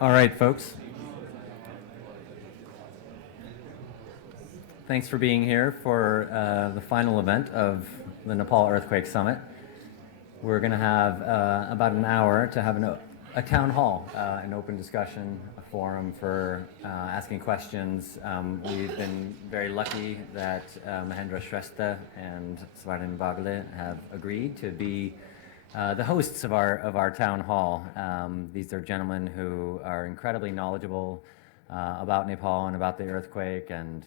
All right, folks. Thanks for being here for the final event of the Nepal Earthquake Summit. We're going to have about an hour to have a town hall, an open discussion, a forum for asking questions. We've been very lucky that Mahendra Shrestha and Swarnim and Waglé have agreed to be the hosts of our town hall. These are gentlemen who are incredibly knowledgeable about Nepal and about the earthquake and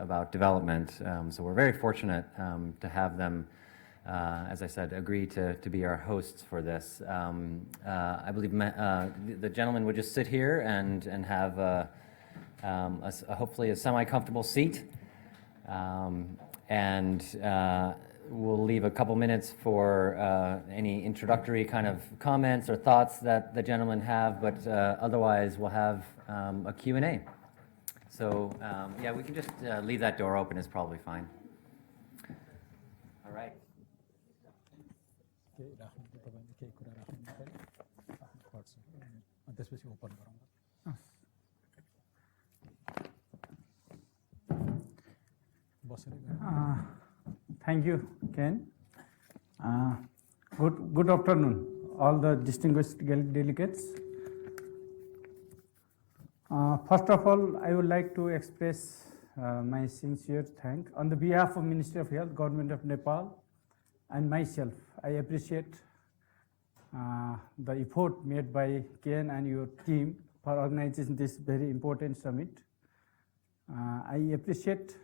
about development. So we're very fortunate to have them, as I said, agree to be our hosts for this. I believe the gentlemen would just sit here and have hopefully a semi-comfortable seat. We'll leave a couple minutes for any introductory kind of comments or thoughts that the gentlemen have, but otherwise we'll have a Q&A. So yeah, we can just leave that door open is probably fine. All right. Thank you, Ken. Good afternoon, all the distinguished delegates. First of all, I would like to express my sincere thanks on the behalf of Ministry of Health, Government of Nepal, and myself. I appreciate the effort made by Ken and your team for organizing this very important summit. I appreciate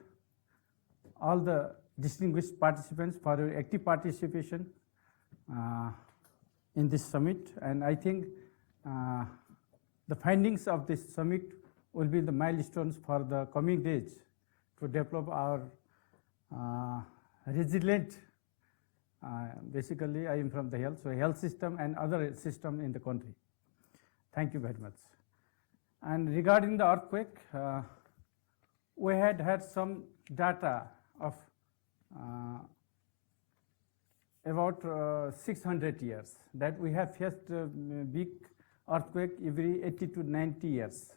all the distinguished participants for your active participation in this summit, and I think the findings of this summit will be the milestones for the coming days to develop our resilient, basically I am from the health, so health system and other system in the country. Thank you very much. And regarding the earthquake, we had some data of about 600 years that we have faced big earthquake every 80 to 90 years.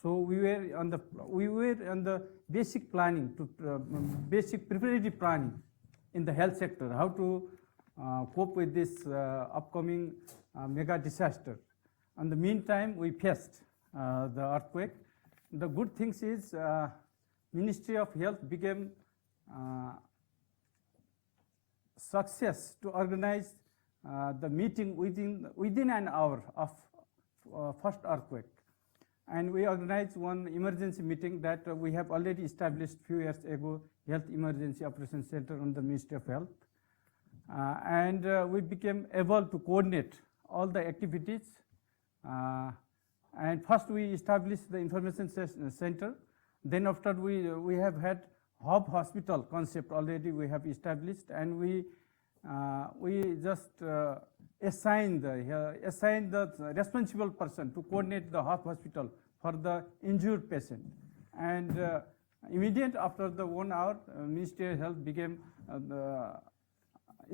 So we were on the basic planning to basic preparatory planning in the health sector, how to cope with this upcoming mega disaster. In the meantime, we faced the earthquake. The good things is Ministry of Health became success to organize the meeting within an hour of first earthquake. And we organized one emergency meeting that we have already established few years ago, Health Emergency Operations Center on the Ministry of Health. And we became able to coordinate all the activities. And first we established the information center. Then after we have had hub hospital concept already we have established, and we just assigned the responsible person to coordinate the hub hospital for the injured patient. And immediate after the 1 hour, Ministry of Health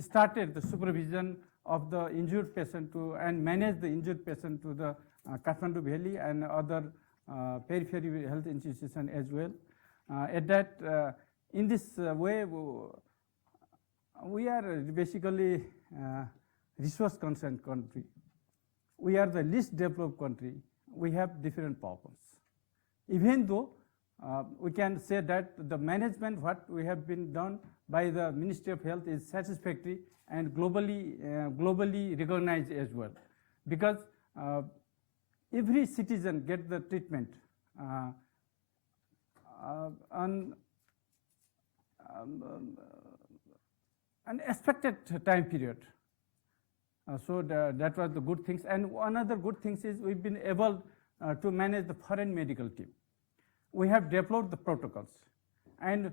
started the supervision of the injured patient and manage the injured patient to the Kathmandu Valley and other periphery health institution as well. In this way, we are basically resource concerned country. We are the least developed country. We have different problems. Even though we can say that the management what we have been done by the Ministry of Health is satisfactory and globally recognized as well, because every citizen gets the treatment on an expected time period. So that was the good things. And another good thing is we've been able to manage the foreign medical team. We have developed the protocols. And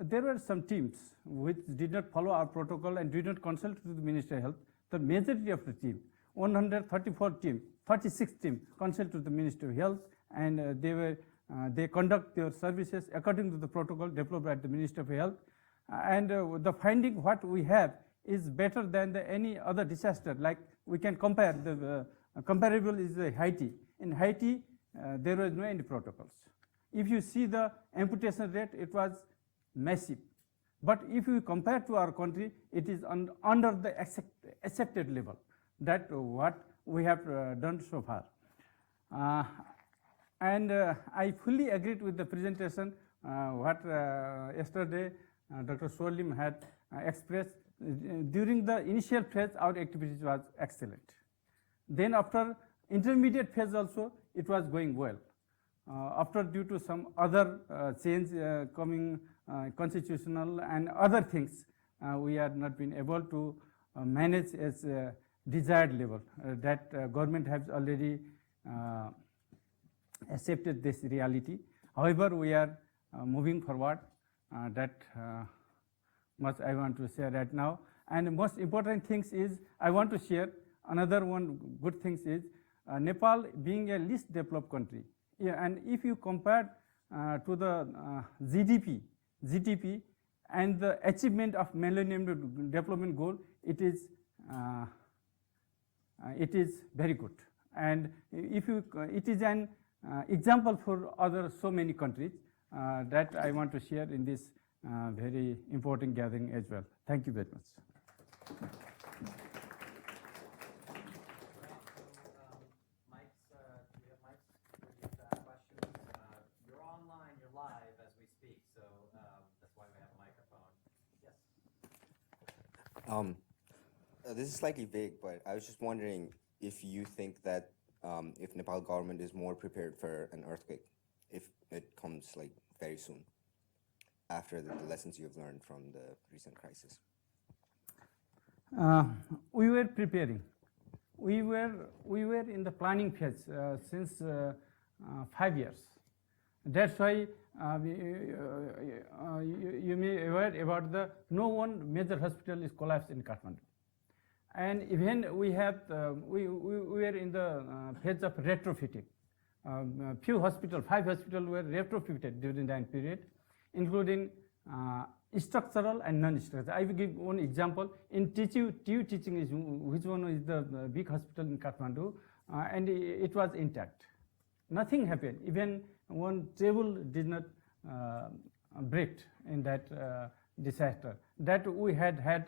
there were some teams which did not follow our protocol and did not consult with the Ministry of Health. The majority of the team, 134 team, 36 team consulted the Ministry of Health, and they conduct their services according to the protocol developed at the Ministry of Health. And the finding what we have is better than any other disaster. Like we can compare, the comparable is Haiti. In Haiti, there was no any protocols. If you see the amputation rate, it was massive. But if you compare to our country, it is under the accepted level. That what we have done so far. And I fully agreed with the presentation what yesterday Dr. Swarnim had expressed. During the initial phase, our activities was excellent. Then after intermediate phase also, it was going well. After due to some other change coming constitutional and other things, we had not been able to manage as desired level. That government has already accepted this reality. However, we are moving forward. That much I want to share right now. And the most important things is I want to share another one good things is Nepal being a least developed country. Yeah, and if you compare to the GDP and the achievement of Millennium Development Goal, it is very good. And if you, it is an example for other so many countries that I want to share in this very important gathering as well. Thank you very much. This is slightly vague, but I was just wondering if you think that if Nepal government is more prepared for an earthquake, if it comes like very soon, after the lessons you've learned from the recent crisis. We were preparing. We were in the planning phase since 5 years. That's why you may be aware about the no one major hospital is collapsed in Kathmandu. And even we have we were in the phase of retrofitting. Few hospitals, 5 hospitals were retrofitted during that period, including structural and non-structural. I will give one example. In TU teaching is which one is the big hospital in Kathmandu, and it was intact. Nothing happened. Even one table did not break in that disaster. That we had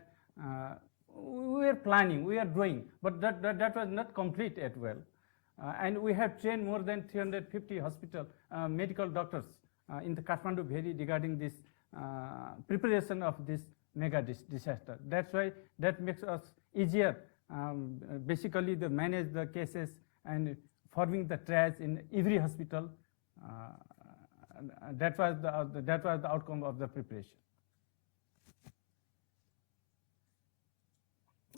we were planning, we are doing, but that was not complete yet well. And we have trained more than 350 medical doctors in the Kathmandu Valley regarding this preparation of this mega disaster. That's why that makes us easier, basically to manage the cases and forming the triage in every hospital. That was the outcome of the preparation.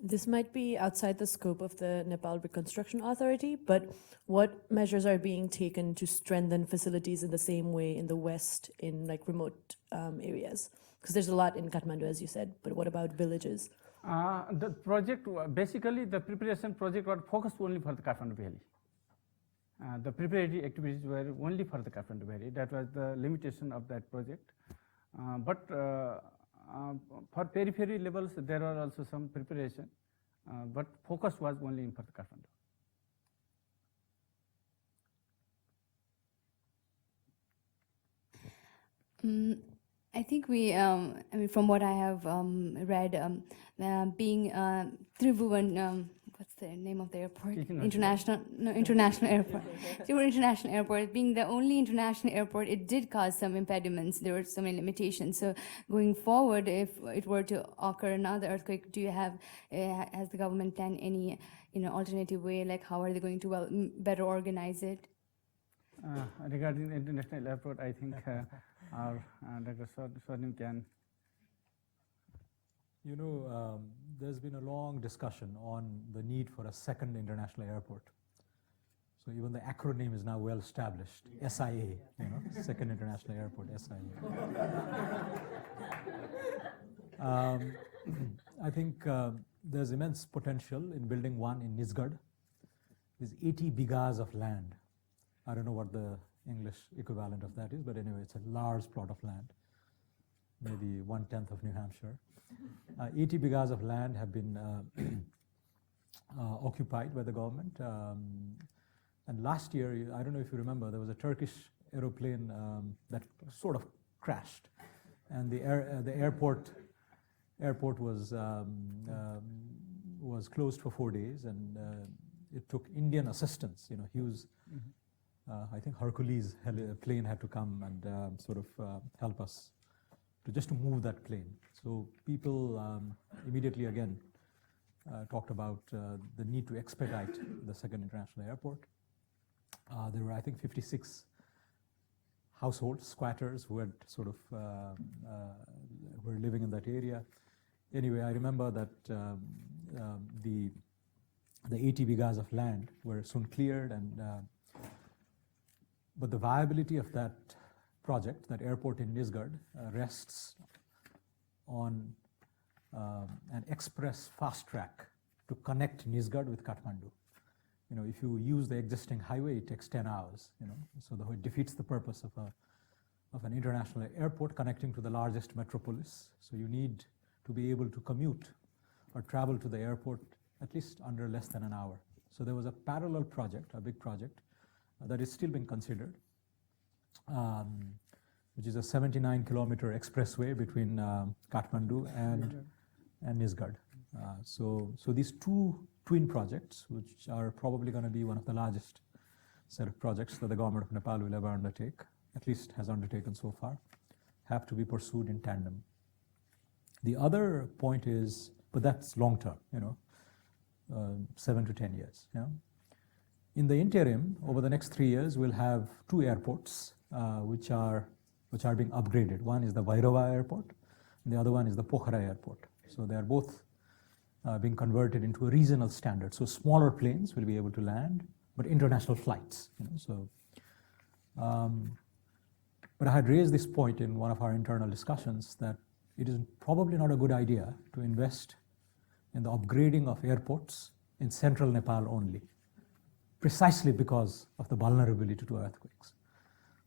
This might be outside the scope of the Nepal Reconstruction Authority, but what measures are being taken to strengthen facilities in the same way in the West, in like remote areas? Because there's a lot in Kathmandu, as you said, but what about villages? The project, basically the preparation project was focused only for the Kathmandu Valley. The preparatory activities were only for the Kathmandu Valley. That was the limitation of that project. But for periphery levels, there are also some preparation, but focus was only in for the Kathmandu. I think we, I mean, from what I have read, being Tribhuvan, what's the name of the airport? International Airport. Tribhuvan International Airport, being the only international airport, it did cause some impediments. There were so many limitations. So going forward, if it were to occur another earthquake, do you have, has the government planned any, alternative way, like how are they going to better organize it? Regarding the international airport, I think our Dr. Swarnim can. There's been a long discussion on the need for a second international airport. So even the acronym is now well established, SIA, Second International Airport, SIA. I think there's immense potential in building one in Nisgad. There's 80 bighas of land. I don't know what the English equivalent of that is, but anyway, it's a large plot of land, maybe 1/10 of New Hampshire. 80 bighas of land have been occupied by the government, And last year, I don't know if you remember, there was a Turkish aeroplane that sort of crashed, and the airport was closed for 4 days, and it took Indian assistance. You know, Hughes, I think Hercules plane had to come and sort of help us to move that plane. So people immediately again talked about the need to expedite the second international airport. There were, I think, 56 households, squatters, who had sort of were living in that area. Anyway, I remember that the 80 bighas of land were soon cleared, and but the viability of that project, that airport in Nisgard, rests on an express fast track to connect Nisgard with Kathmandu. You know, if you use the existing highway, it takes 10 hours, you know, so it defeats the purpose of an international airport connecting to the largest metropolis. So you need to be able to commute or travel to the airport at least under less than an hour. So there was a parallel project, a big project, that is still being considered, which is a 79-kilometer expressway between Kathmandu and Nisgard. So these two twin projects, which are probably going to be one of the largest set of projects that the government of Nepal will ever undertake, at least has undertaken so far, have to be pursued in tandem. The other point is, but that's long term, you know, 7 to 10 years. You know? In the interim, over the next 3 years, we'll have two airports which are being upgraded. One is the Bhairava airport, and the other one is the Pokhara airport. So they are both being converted into a regional standard. So smaller planes will be able to land, but international flights. You know, so, but I had raised this point in one of our internal discussions that it is probably not a good idea to invest in the upgrading of airports in central Nepal only, precisely because of the vulnerability to earthquakes.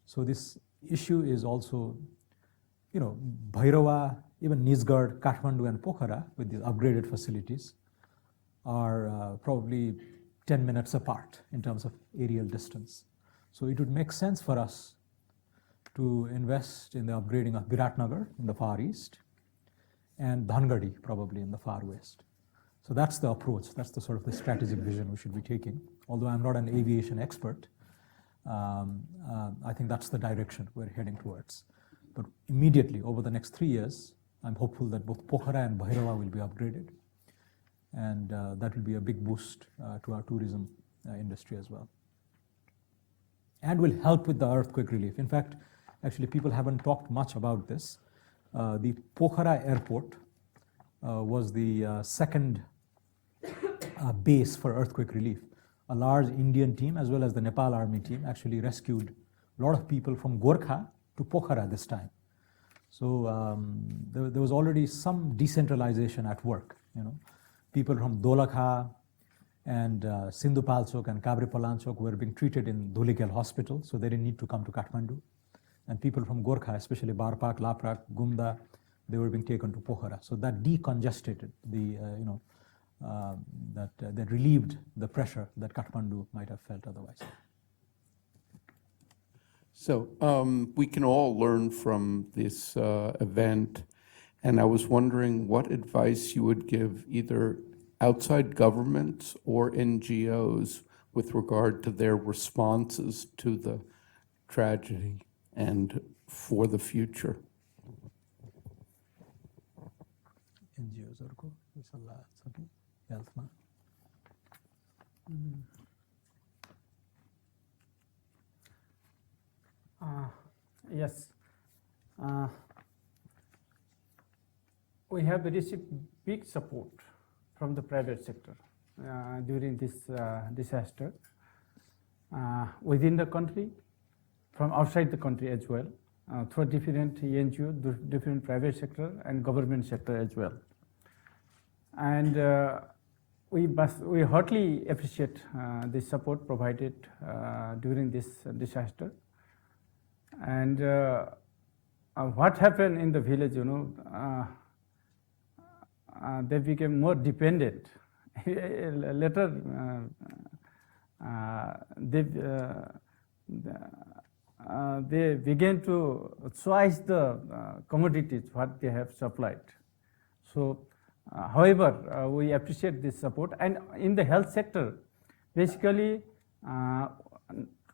So this issue is also, you know, Bhairava, even Nisgard, Kathmandu, and Pokhara, with the upgraded facilities, are probably 10 minutes apart in terms of aerial distance. So it would make sense for us to invest in the upgrading of Biratnagar in the far east and Dhangadi probably in the far west. So that's the approach, that's the sort of the strategic vision we should be taking. Although I'm not an aviation expert, I think that's the direction we're heading towards. But immediately over the next 3 years, I'm hopeful that both Pokhara and Bhairava will be upgraded, and that will be a big boost to our tourism industry as well. And will help with the earthquake relief. In fact, actually people haven't talked much about this. The Pokhara airport was the second base for earthquake relief. A large Indian team as well as the Nepal Army team actually rescued a lot of people from Gorkha to Pokhara this time. So there was already some decentralization at work. You know, people from Dolakha and Sindhupalchok and Kabripalanchok were being treated in Dhulikhel hospital, so they didn't need to come to Kathmandu. And people from Gorkha, especially Barpak, Laprak, Gumda, they were being taken to Pokhara. So that decongested the, that relieved the pressure that Kathmandu might have felt otherwise. So we can all learn from this event, and I was wondering what advice you would give either outside governments or NGOs with regard to their responses to the tragedy and for the future. NGOs orko inshallah okay health ma Yes, we have received big support from the private sector during this disaster, within the country, from outside the country as well, through different NGO, different private sector and government sector as well. And we heartily appreciate the support provided during this disaster. And what happened in the village, you know, they became more dependent. Later, they began to choose the commodities what they have supplied. So, however, we appreciate this support. And in the health sector, basically,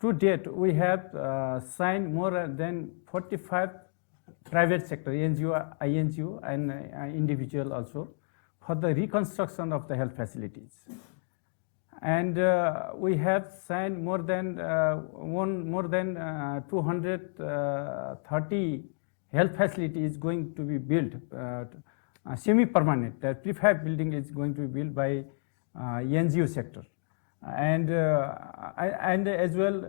to date, we have signed more than 45 private sector, NGO, INGO, and individual also, for the reconstruction of the health facilities. And we have signed more than 230 health facilities going to be built, semi-permanent. That prefab building is going to be built by NGO sector. And as well,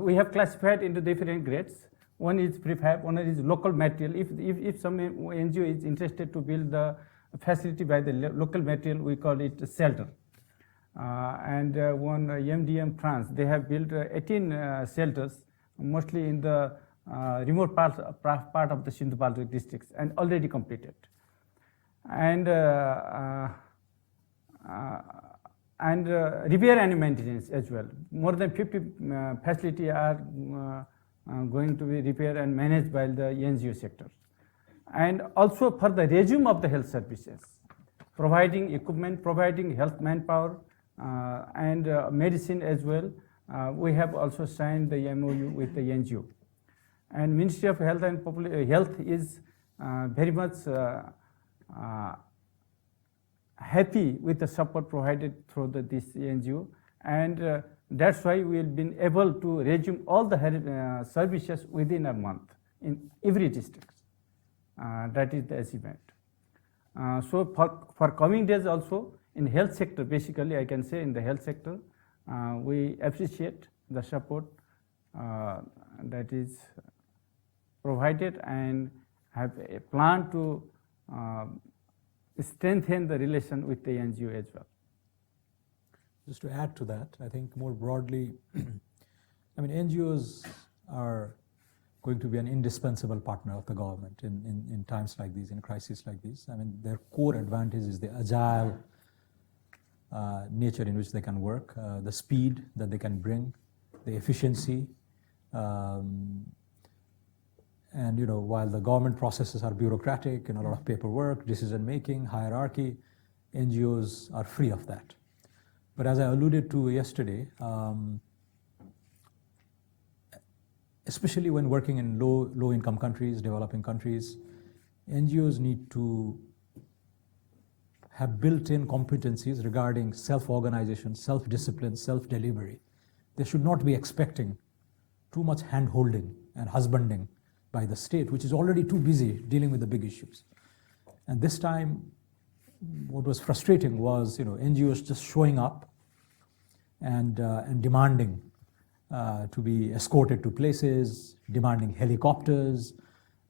we have classified into different grades. One is prefab, one is local material. If some NGO is interested to build the facility by the local material, we call it shelter. And one MDM France, they have built 18 shelters, mostly in the remote part of the Sindhupalchok districts, and already completed. And repair and maintenance as well. More than 50 facilities are going to be repaired and managed by the NGO sector. And also for the resume of the health services, providing equipment, providing health manpower, and medicine as well. We have also signed the MOU with the NGO. And Ministry of Health and Health is very much happy with the support provided through this NGO, and that's why we have been able to resume all the services within a month in every district. That is the achievement. So for coming days also, in health sector, basically I can say in the health sector, we appreciate the support that is provided and have a plan to strengthen the relation with the NGO as well. Just to add to that, I think more broadly, I mean, NGOs are going to be an indispensable partner of the government in times like these, in crises like these. I mean, their core advantage is the agile nature in which they can work, the speed that they can bring, the efficiency. And while the government processes are bureaucratic and a lot of paperwork, decision-making, hierarchy, NGOs are free of that. But as I alluded to yesterday, especially when working in low-income countries, developing countries, NGOs need to have built-in competencies regarding self-organization, self-discipline, self-delivery. They should not be expecting too much hand-holding and husbanding by the state, which is already too busy dealing with the big issues. And this time, what was frustrating was, NGOs just showing up and demanding to be escorted to places, demanding helicopters,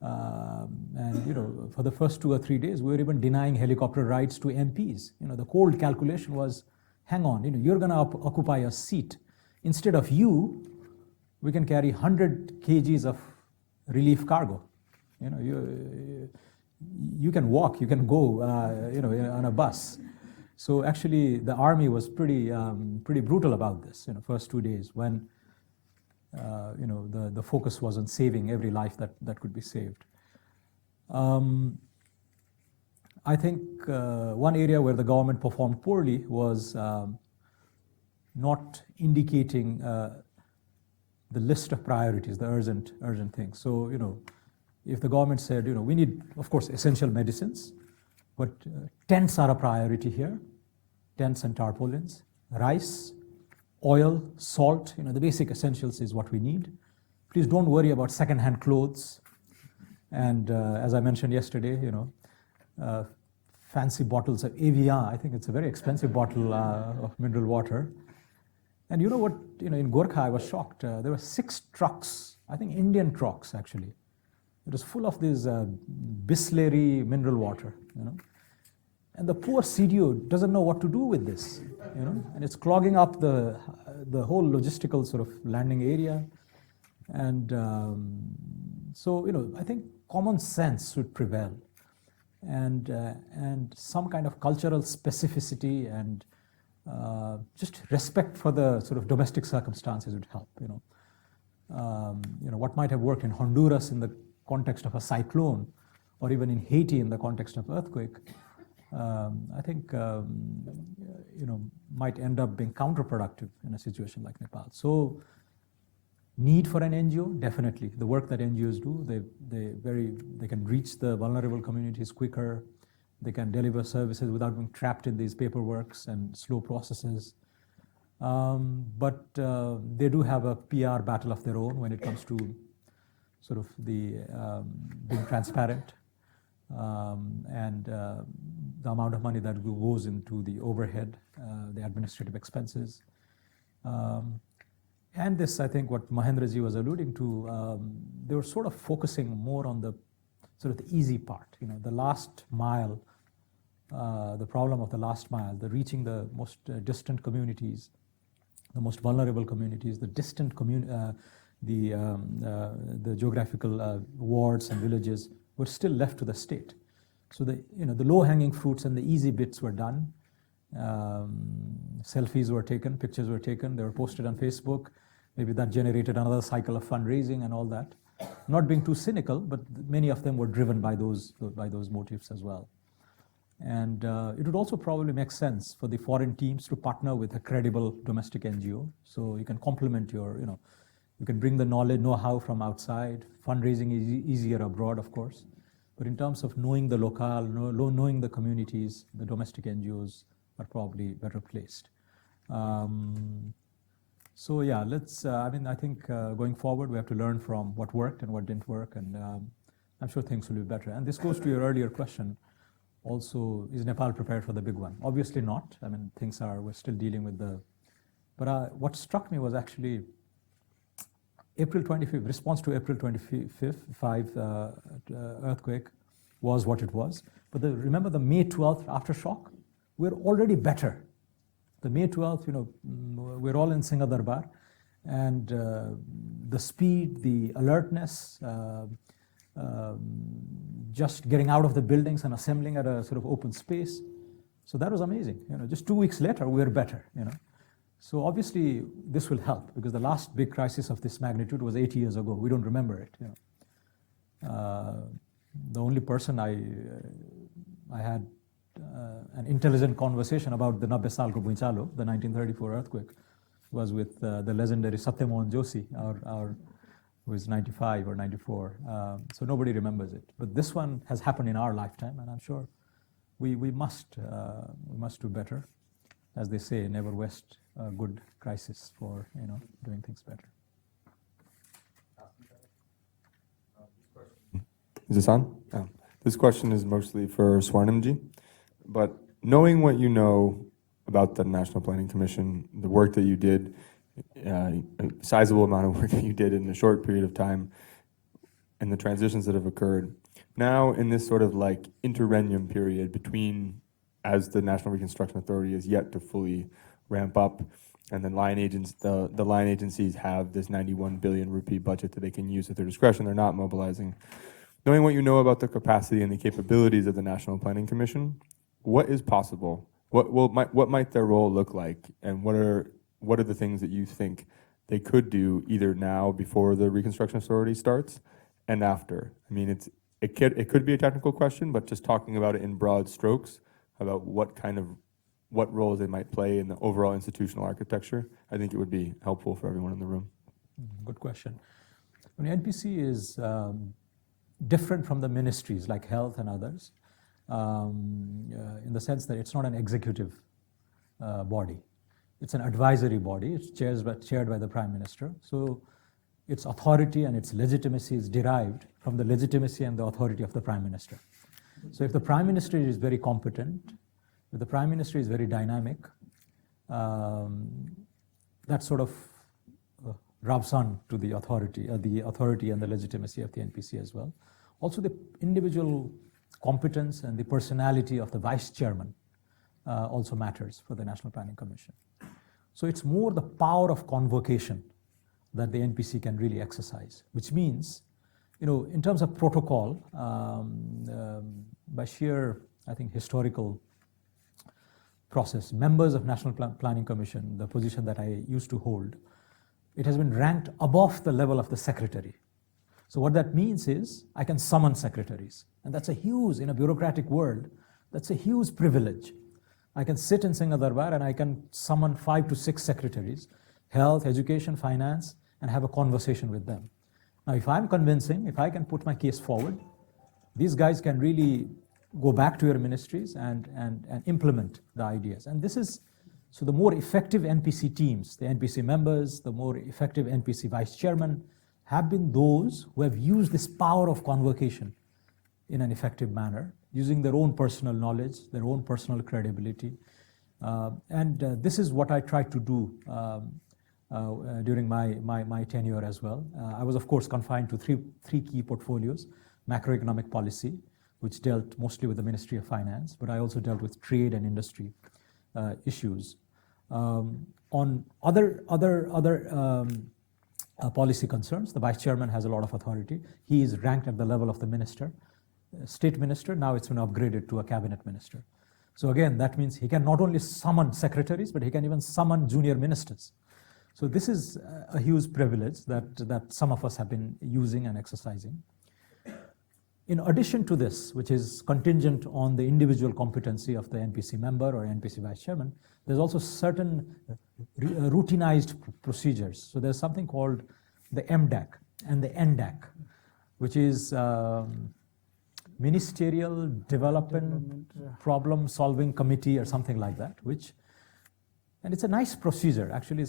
and for the first 2 or 3 days, we were even denying helicopter rides to MPs. The cold calculation was, hang on, you're going to occupy a seat. Instead of you, we can carry 100 kgs of relief cargo. You can walk, you can go, on a bus. So actually, the army was pretty brutal about this. First 2 days when the focus was on saving every life that could be saved. I think one area where the government performed poorly was not indicating the list of priorities, the urgent things. So, if the government said, we need, of course, essential medicines, but tents are a priority here, tents and tarpaulins, rice, oil, salt, the basic essentials is what we need. Please don't worry about second-hand clothes. And as I mentioned yesterday, fancy bottles of Evian. I think it's a very expensive bottle of mineral water. And you know what, in Gorkha, I was shocked. There were 6 trucks, I think Indian trucks actually. It was full of this Bisleri mineral water, And the poor CDO doesn't know what to do with this, And it's clogging up the whole logistical sort of landing area. And so, I think common sense should prevail. And some kind of cultural specificity and just respect for the sort of domestic circumstances would help. What might have worked in Honduras in the context of a cyclone, or even in Haiti in the context of earthquake, I think might end up being counterproductive in a situation like Nepal. So, need for an NGO, definitely. The work that NGOs do, they can reach the vulnerable communities quicker. They can deliver services without being trapped in these paperworks and slow processes. But they do have a PR battle of their own when it comes to sort of the being transparent and the amount of money that goes into the overhead, the administrative expenses. And this, I think, what Mahendra ji was alluding to, they were sort of focusing more on the sort of the easy part, the last mile, the problem of the last mile, the reaching the most distant communities, the most vulnerable communities, the distant the geographical wards and villages were still left to the state. So the low-hanging fruits and the easy bits were done. Selfies were taken, pictures were taken, they were posted on Facebook. Maybe that generated another cycle of fundraising and all that. Not being too cynical, but many of them were driven by those motives as well. And it would also probably make sense for the foreign teams to partner with a credible domestic NGO. So you can complement you can bring the knowledge, know-how from outside. Fundraising is easier abroad, of course. But in terms of knowing the locale, knowing the communities, the domestic NGOs are probably better placed. So yeah, I think going forward, we have to learn from what worked and what didn't work, and I'm sure things will be better. And this goes to your earlier question, also, is Nepal prepared for the big one? Obviously not. I mean, we're still dealing with but what struck me was actually April 25th, response to April 25th earthquake was what it was. But remember the May 12th aftershock? We're already better. The May 12th, we're all in Singha Darbar, and the speed, the alertness, just getting out of the buildings and assembling at a sort of open space. So that was amazing. Just 2 weeks later, we're better. So obviously, this will help because the last big crisis of this magnitude was 80 years ago. We don't remember it. The only person I had an intelligent conversation about the 90 saal ko bhuichalo, the 1934 earthquake, was with the legendary Satyamohan Joshi, who is 95 or 94. So nobody remembers it. But this one has happened in our lifetime, and I'm sure we must do better. As they say, never waste a good crisis for doing things better. Is this on? Oh. This question is mostly for Swarnim ji. But knowing what you know about the National Planning Commission, the work that you did, a sizable amount of work that you did in a short period of time, and the transitions that have occurred, now in this sort of like interregnum period between as the National Reconstruction Authority is yet to fully ramp up, and then the line agencies have this 91 billion rupee budget that they can use at their discretion. They're not mobilizing. Knowing what you know about the capacity and the capabilities of the National Planning Commission, what is possible? What might their role look like, and what are the things that you think they could do either now before the Reconstruction Authority starts and after? I mean, it could be a technical question, but just talking about it in broad strokes about what roles they might play in the overall institutional architecture, I think it would be helpful for everyone in the room. Good question. I mean, NPC is different from the ministries like health and others in the sense that it's not an executive body. It's an advisory body. It's chaired by the Prime Minister. So its authority and its legitimacy is derived from the legitimacy and the authority of the Prime Minister. So if the Prime Minister is very competent, if the Prime Minister is very dynamic, that sort of rubs on to the authority and the legitimacy of the NPC as well. Also, the individual competence and the personality of the Vice Chairman also matters for the National Planning Commission. So it's more the power of convocation that the NPC can really exercise, which means, in terms of protocol, by sheer, I think, historical process, members of National Planning Commission, the position that I used to hold, it has been ranked above the level of the secretary. So what that means is I can summon secretaries. And that's a huge, in a bureaucratic world, that's a huge privilege. I can sit in Singha Darbar and I can summon 5 to 6 secretaries, health, education, finance, and have a conversation with them. Now, if I'm convincing, if I can put my case forward, these guys can really go back to your ministries and implement the ideas. And this is, so the more effective NPC teams, the NPC members, the more effective NPC vice chairman have been those who have used this power of convocation in an effective manner, using their own personal knowledge, their own personal credibility. This is what I tried to do during my tenure as well. I was, of course, confined to three key portfolios: macroeconomic policy, which dealt mostly with the Ministry of Finance, but I also dealt with trade and industry issues. On other policy concerns, the vice chairman has a lot of authority. He is ranked at the level of the minister, state minister. Now it's been upgraded to a cabinet minister. So again, that means he can not only summon secretaries, but he can even summon junior ministers. So this is a huge privilege that some of us have been using and exercising. In addition to this, which is contingent on the individual competency of the NPC member or NPC vice chairman, there's also certain routinized procedures. So there's something called the MDAC and the NDAC, which is Ministerial Development Problem Solving Committee or something like that, and it's a nice procedure, actually,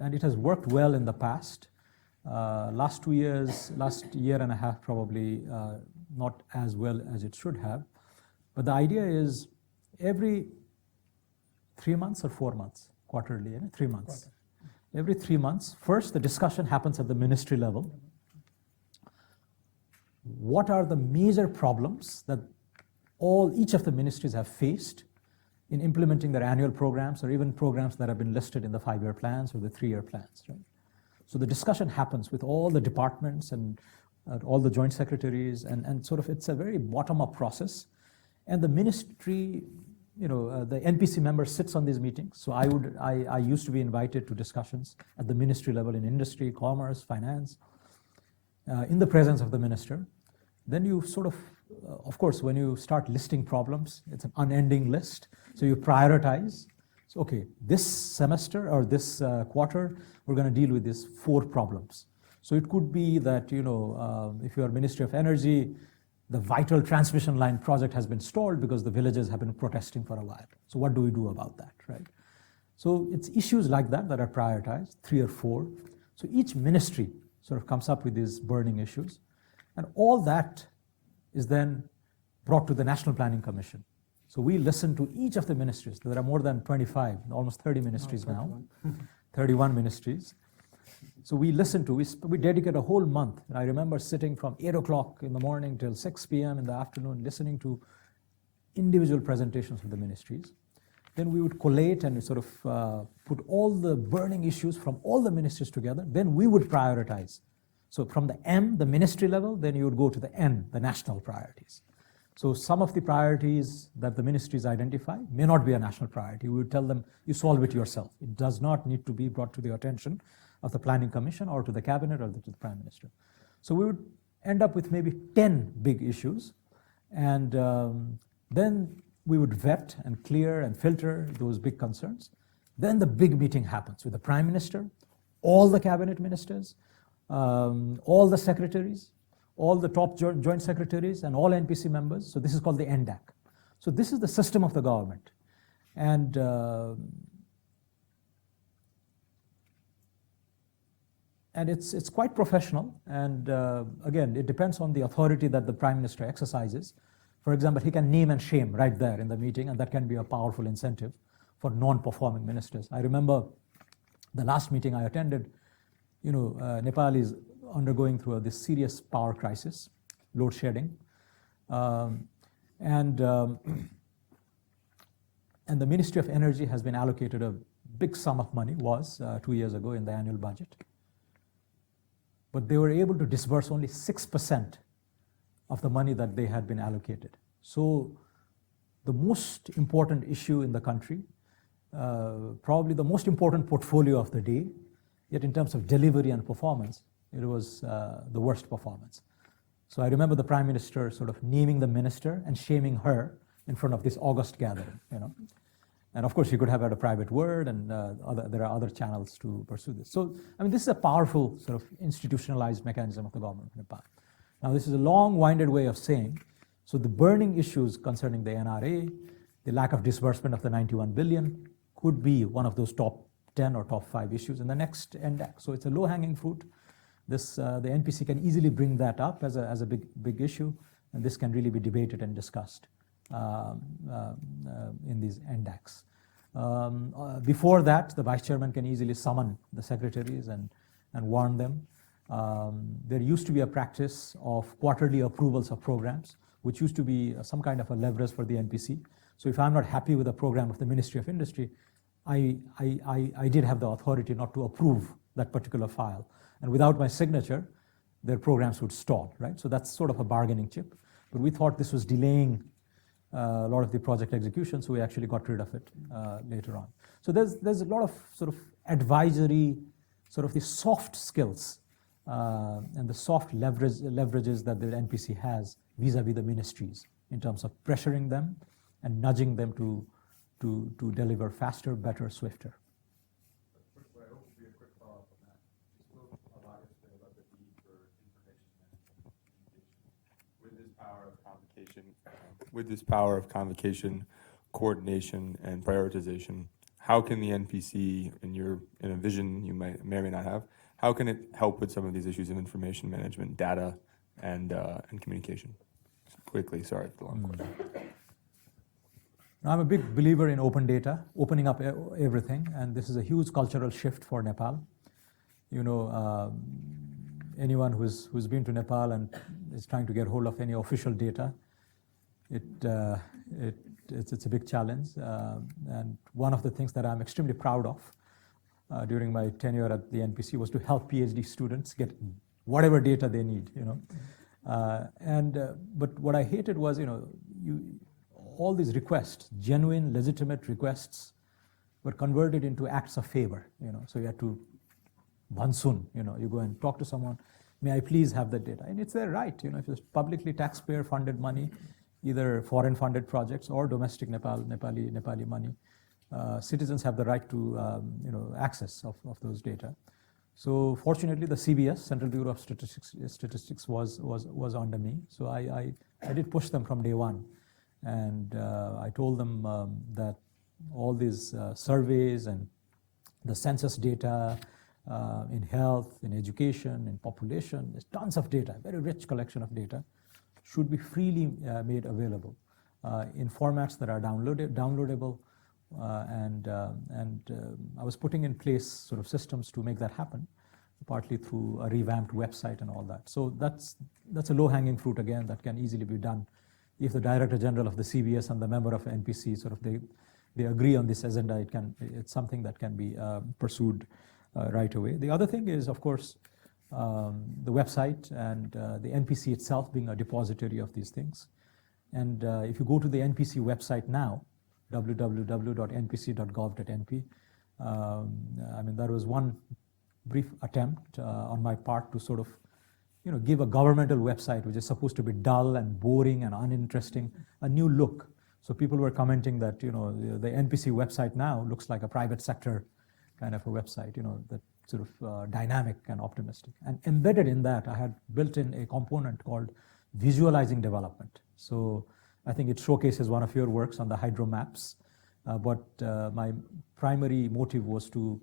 and it has worked well in the past. Last 2 years, last year and a half probably not as well as it should have. But the idea is every 3 months or 4 months, quarterly, 3 months. Every 3 months, first the discussion happens at the ministry level. What are the major problems that each of the ministries have faced in implementing their annual programs or even programs that have been listed in the 5-year plans or the 3-year plans, right? So the discussion happens with all the departments and all the joint secretaries, and sort of it's a very bottom-up process. And the ministry, the NPC member sits on these meetings. So I used to be invited to discussions at the ministry level in industry, commerce, finance, in the presence of the minister. Then you sort of course, when you start listing problems, it's an unending list. So you prioritize. So, okay, this semester or this quarter, we're going to deal with these 4 problems. So it could be that, if you are Ministry of Energy, the vital transmission line project has been stalled because the villagers have been protesting for a while. So what do we do about that, right? So it's issues like that are prioritized, 3 or 4. So each ministry sort of comes up with these burning issues. And all that is then brought to the National Planning Commission. So we listen to each of the ministries. There are more than 25, almost 30 ministries now, 31 ministries. So we listen to, we dedicate a whole month. And I remember sitting from 8 o'clock in the morning till 6 p.m. in the afternoon, listening to individual presentations of the ministries. Then we would collate and sort of put all the burning issues from all the ministries together. Then we would prioritize. So from the M, the ministry level, then you would go to the N, the national priorities. So some of the priorities that the ministries identify may not be a national priority. We would tell them, you solve it yourself. It does not need to be brought to the attention of the Planning Commission or to the Cabinet or to the Prime Minister. So we would end up with maybe 10 big issues, and then we would vet and clear and filter those big concerns. Then the big meeting happens with the Prime Minister, all the Cabinet Ministers, all the secretaries, all the top joint secretaries, and all NPC members. So this is called the NDAC. So this is the system of the government. And it's quite professional. And again, it depends on the authority that the Prime Minister exercises. For example, he can name and shame right there in the meeting, and that can be a powerful incentive for non-performing ministers. I remember the last meeting I attended, Nepal is undergoing through this serious power crisis, load shedding. And the Ministry of Energy has been allocated a big sum of money, 2 years ago in the annual budget. But they were able to disburse only 6% of the money that they had been allocated. So the most important issue in the country, probably the most important portfolio of the day, yet in terms of delivery and performance, it was the worst performance. So I remember the Prime Minister sort of naming the minister and shaming her in front of this August gathering, you know. And of course, you could have had a private word, and there are other channels to pursue this. So, I mean, this is a powerful sort of institutionalized mechanism of the government of Nepal. Now, this is a long-winded way of saying, so the burning issues concerning the NRA, the lack of disbursement of the 91 billion could be one of those top 10 or top 5 issues in the next NDAC. So it's a low-hanging fruit. This, the NPC can easily bring that up as a big issue, and this can really be debated and discussed in these NDACs. Before that, the vice chairman can easily summon the secretaries and warn them. There used to be a practice of quarterly approvals of programs, which used to be some kind of a leverage for the NPC. So if I'm not happy with a program of the Ministry of Industry, I did have the authority not to approve that particular file. And without my signature, their programs would stall, right? So that's sort of a bargaining chip. But we thought this was delaying a lot of the project execution, so we actually got rid of it later on. So there's a lot of sort of advisory, sort of the soft skills and the soft leverages that the NPC has vis-a-vis the ministries in terms of pressuring them and nudging them to deliver faster, better, swifter. With this power of convocation, coordination, and prioritization, how can the NPC, in a vision you may or may not have, how can it help with some of these issues of information management, data, and communication? Quickly, sorry for the long question. I'm a big believer in open data, opening up everything, and this is a huge cultural shift for Nepal. You know, anyone who's been to Nepal and is trying to get hold of any official data, it's a big challenge, and one of the things that I'm extremely proud of during my tenure at the NPC was to help PhD students get whatever data they need, you know. But what I hated was, you know, all these requests, genuine, legitimate requests, were converted into acts of favor, you know. So you had to, Bansun, you know, you go and talk to someone, may I please have the data? And it's their right, you know, if it's publicly taxpayer-funded money, either foreign-funded projects or domestic Nepali money, citizens have the right to, you know, access of those data. So fortunately, the CBS, Central Bureau of Statistics was under me. So I did push them from day one. And I told them that all these surveys and the census data in health, in education, in population, there's tons of data, very rich collection of data, should be freely made available in formats that are downloadable. And I was putting in place sort of systems to make that happen, partly through a revamped website and all that. So that's a low-hanging fruit again that can easily be done. If the Director General of the CBS and the member of NPC sort of they agree on this agenda, it's something that can be pursued right away. The other thing is, of course, the website and the NPC itself being a depository of these things. And if you go to the NPC website now, www.npc.gov.np, I mean, there was one brief attempt on my part to sort of, you know, give a governmental website, which is supposed to be dull and boring and uninteresting, a new look. So people were commenting that, you know, the NPC website now looks like a private sector kind of a website, you know, that sort of dynamic and optimistic. And embedded in that, I had built in a component called visualizing development. So I think it showcases one of your works on the hydro maps, but my primary motive was to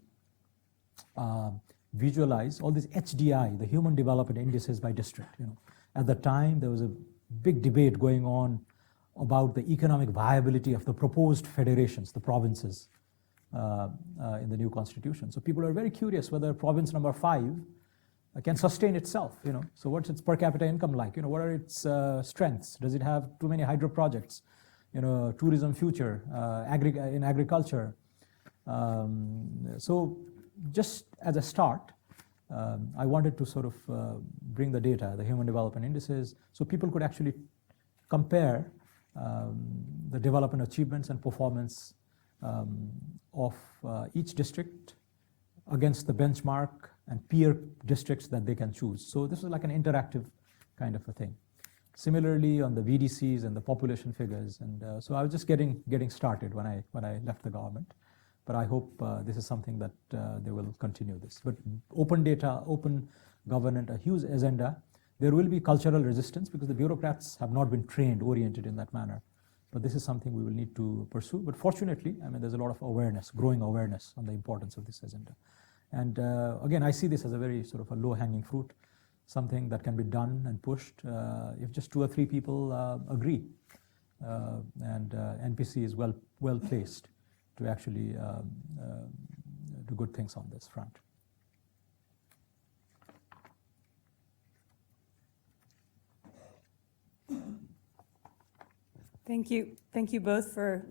visualize all these HDI, the Human Development Indices by district. You know, at the time there was a big debate going on about the economic viability of the proposed federations, the provinces, in the new constitution. So people are very curious whether province number 5 can sustain itself. You know, so what's its per capita income like? You know, what are its strengths? Does it have too many hydro projects? You know, tourism future, in agriculture. So just as a start, I wanted to sort of bring the data, the Human Development Indices, so people could actually compare the development achievements and performance of each district against the benchmark and peer districts that they can choose. So this is like an interactive kind of a thing. Similarly, on the VDCs and the population figures, and so I was just getting started when I left the government. But I hope this is something that they will continue this. But open data, open government, a huge agenda. There will be cultural resistance because the bureaucrats have not been trained, oriented in that manner. But this is something we will need to pursue. But fortunately, I mean, there's a lot of awareness, growing awareness on the importance of this agenda. And again, I see this as a very sort of a low-hanging fruit, something that can be done and pushed if just 2 or 3 people agree. And NPC is well placed to actually do good things on this front. Thank you both for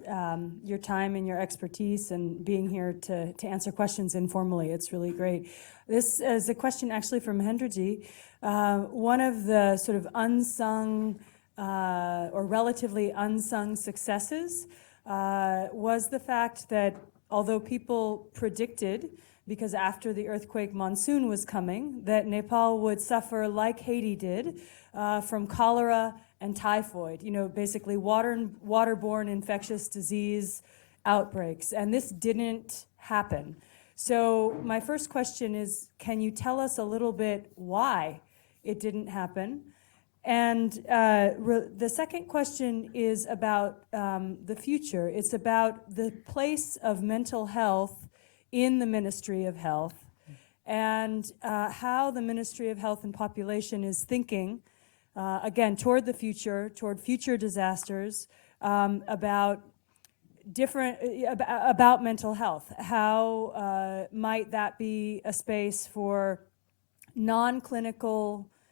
your time and your expertise and being here to answer questions informally. It's really great. This is a question actually from Mahendra-ji. One of the sort of unsung or relatively unsung successes was the fact that although people predicted, because after the earthquake monsoon was coming, that Nepal would suffer like Haiti did from cholera and typhoid, basically waterborne infectious disease outbreaks. And this didn't happen. So my first question is, can you tell us a little bit why it didn't happen? And the second question is about the future. It's about the place of mental health in the Ministry of Health and how the Ministry of Health and Population is thinking again, toward the future, toward future disasters, about mental health. How might that be a space for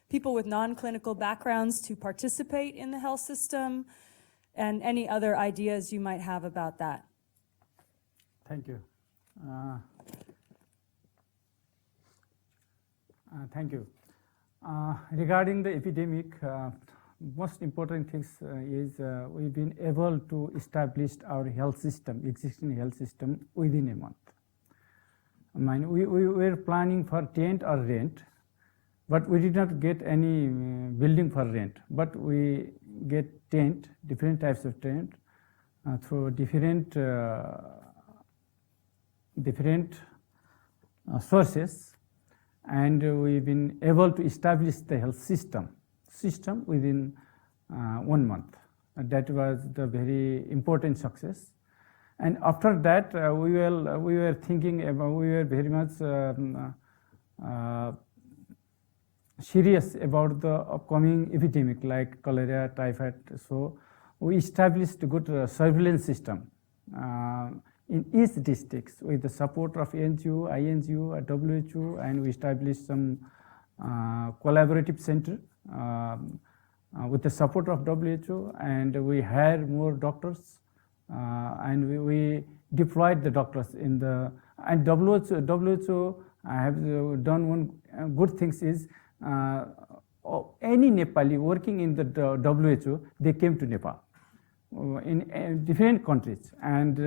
people with non-clinical backgrounds to participate in the health system, and any other ideas you might have about that? Thank you. Thank you. Regarding the epidemic, most important thing is we've been able to establish our existing health system within a month. I mean, we were planning for tent or rent, but we did not get any building for rent. But we get tent, different types of tent, through different sources. And we've been able to establish the health system within 1 month. That was the very important success. And after that, we were thinking about, we were very much serious about the upcoming epidemic like cholera, typhoid. So we established a good surveillance system in each districts with the support of NGO, INGO, WHO, and we established some collaborative center with the support of WHO, and we hired more doctors, and we deployed the doctors in the, and WHO have done one good things is any Nepali working in the WHO, they came to Nepal in different countries, and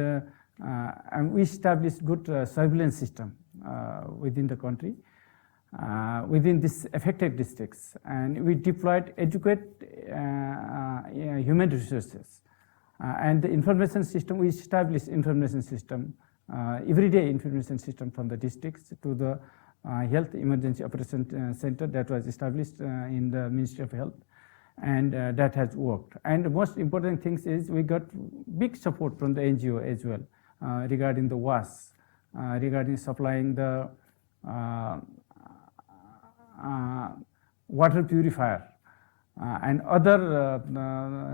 we established good surveillance system within the country, within these affected districts, and we deployed adequate human resources, and the information system, we established information system, everyday information system from the districts to the Health Emergency Operation Center that was established in the Ministry of Health, and that has worked. And the most important things is we got big support from the NGO as well regarding the WAS, regarding supplying the water purifier and other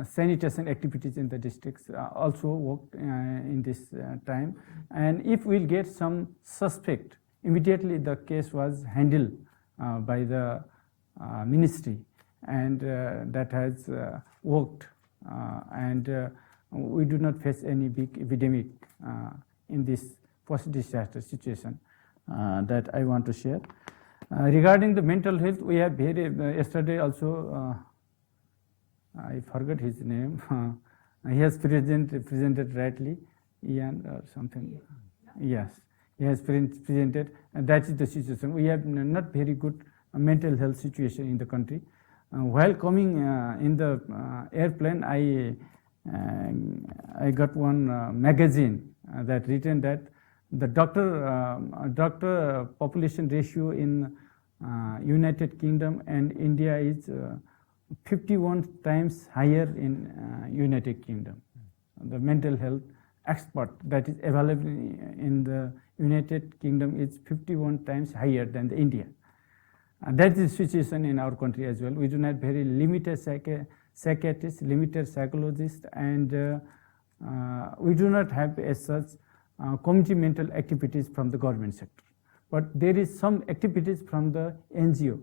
sanitation activities in the districts also worked in this time. And if we'll get some suspect, immediately the case was handled by the ministry, and that has worked, and we do not face any big epidemic in this post-disaster situation that I want to share. Regarding the mental health, we have yesterday also, I forgot his name, He has presented rightly, Ian or something. Yes, he has presented, and that is the situation. We have not very good mental health situation in the country. While coming in the airplane, I got one magazine that written that the doctor population ratio in United Kingdom and India is 51 times higher in United Kingdom. The mental health expert that is available in the United Kingdom is 51 times higher than the India. That is the situation in our country as well. We do not have very limited psychiatrists, limited psychologists, and we do not have as such community mental activities from the government sector. But there is some activities from the NGO.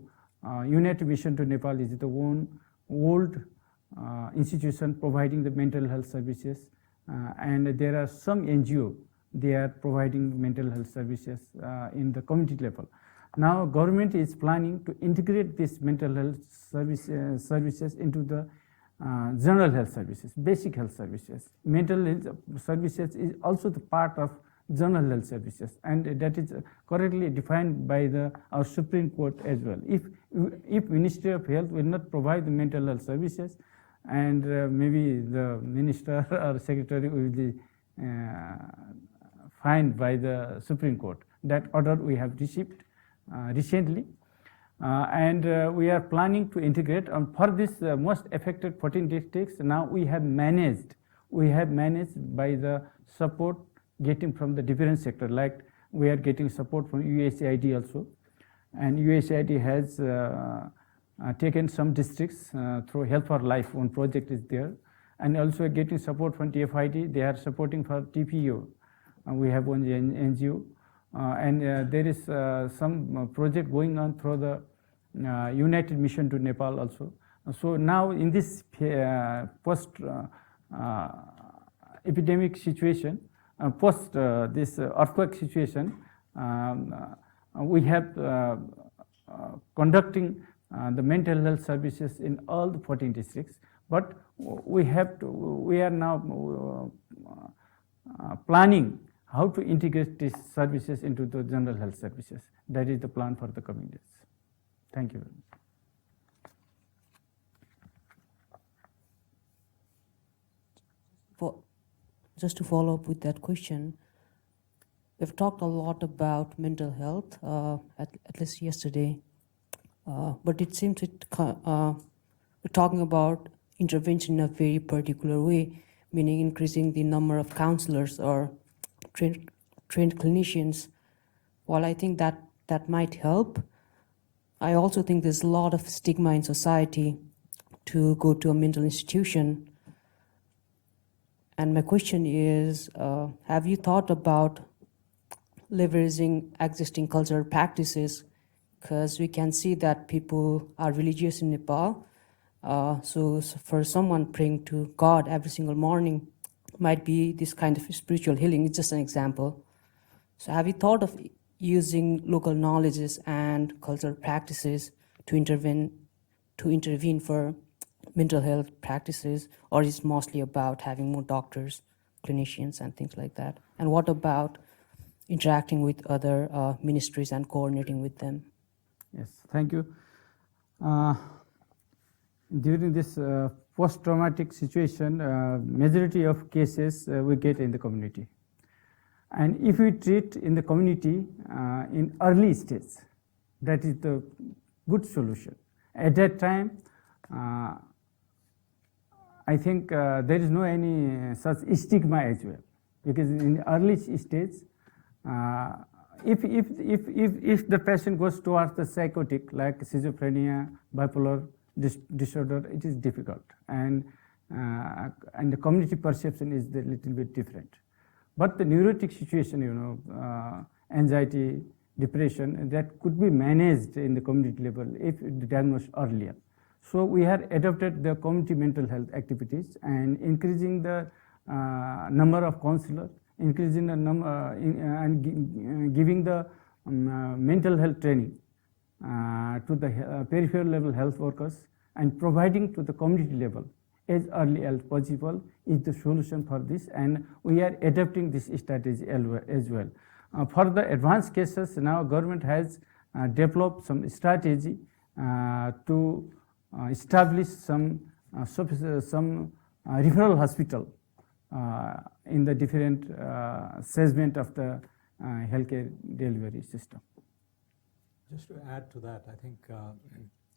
United Mission to Nepal is the one old institution providing the mental health services, and there are some NGO, they are providing mental health services in the community level. Now government is planning to integrate this mental health services into the general health services, basic health services. Mental health services is also the part of general health services, and that is correctly defined by our Supreme Court as well. If Ministry of Health will not provide the mental health services, and maybe the minister or secretary will be fined by the Supreme Court. That order we have received recently, and we are planning to integrate. For this most affected 14 districts, now we have managed by the support getting from the different sector, like we are getting support from USAID also, and USAID has taken some districts through Health for Life, one project is there, and also getting support from TFID, they are supporting for TPO. We have one NGO, and there is some project going on through the United Mission to Nepal also. So now in this post epidemic situation, post this earthquake situation, we have conducting the mental health services in all the 14 districts, but we are now planning how to integrate these services into the general health services. That is the plan for the coming days. Thank you very much. Just to follow up with that question, we've talked a lot about mental health, at least yesterday, but it seems we're talking about intervention in a very particular way, meaning increasing the number of counselors or trained clinicians. While I think that might help, I also think there's a lot of stigma in society to go to a mental institution. And my question is, have you thought about leveraging existing cultural practices? Because we can see that people are religious in Nepal. So for someone praying to God every single morning might be this kind of spiritual healing. It's just an example. So have you thought of using local knowledges and cultural practices to intervene for mental health practices, or is it mostly about having more doctors, clinicians, and things like that? And what about interacting with other ministries and coordinating with them? Yes, thank you. During this post-traumatic situation, majority of cases we get in the community. And if we treat in the community in early stage, that is the good solution. At that time, I think there is no any such stigma as well, because in early stage, if the patient goes towards the psychotic, like schizophrenia, bipolar disorder, it is difficult, and the community perception is a little bit different. But the neurotic situation, anxiety, depression, that could be managed in the community level if diagnosed earlier. So we have adopted the community mental health activities and increasing the number of counselors, increasing the number and giving the mental health training to the peripheral level health workers, and providing to the community level as early as possible is the solution for this, and we are adapting this strategy as well. For the advanced cases, now government has developed some strategy to establish some referral hospital in the different segment of the healthcare delivery system. Just to add to that, I think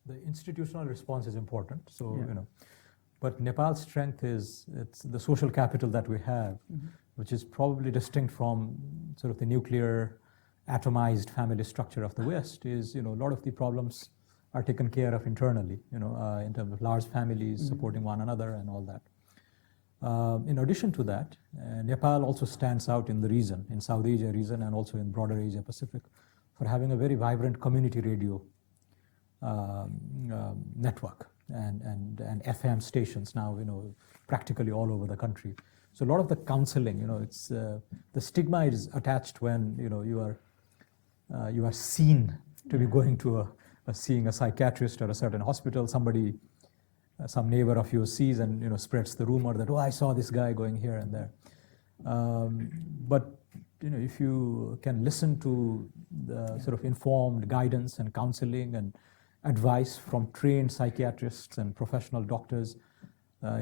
the institutional response is important. So, Yeah. you know, but Nepal's strength is it's the social capital that we have, which is probably distinct from sort of the nuclear, atomized family structure of the West. Is, you know, a lot of the problems are taken care of internally, you know, in terms of large families supporting one another and all that. In addition to that, Nepal also stands out in the region, in South Asia region, and also in broader Asia Pacific, for having a very vibrant community radio network and FM stations now, you know, practically all over the country. So a lot of the counseling, you know, it's the stigma is attached when, you know, you are seen to be going to seeing a psychiatrist or a certain hospital. Somebody, some neighbor of yours sees and, you know, spreads the rumor that, oh, I saw this guy going here and there. But, you know, if you can listen to the sort of informed guidance and counseling and advice from trained psychiatrists and professional doctors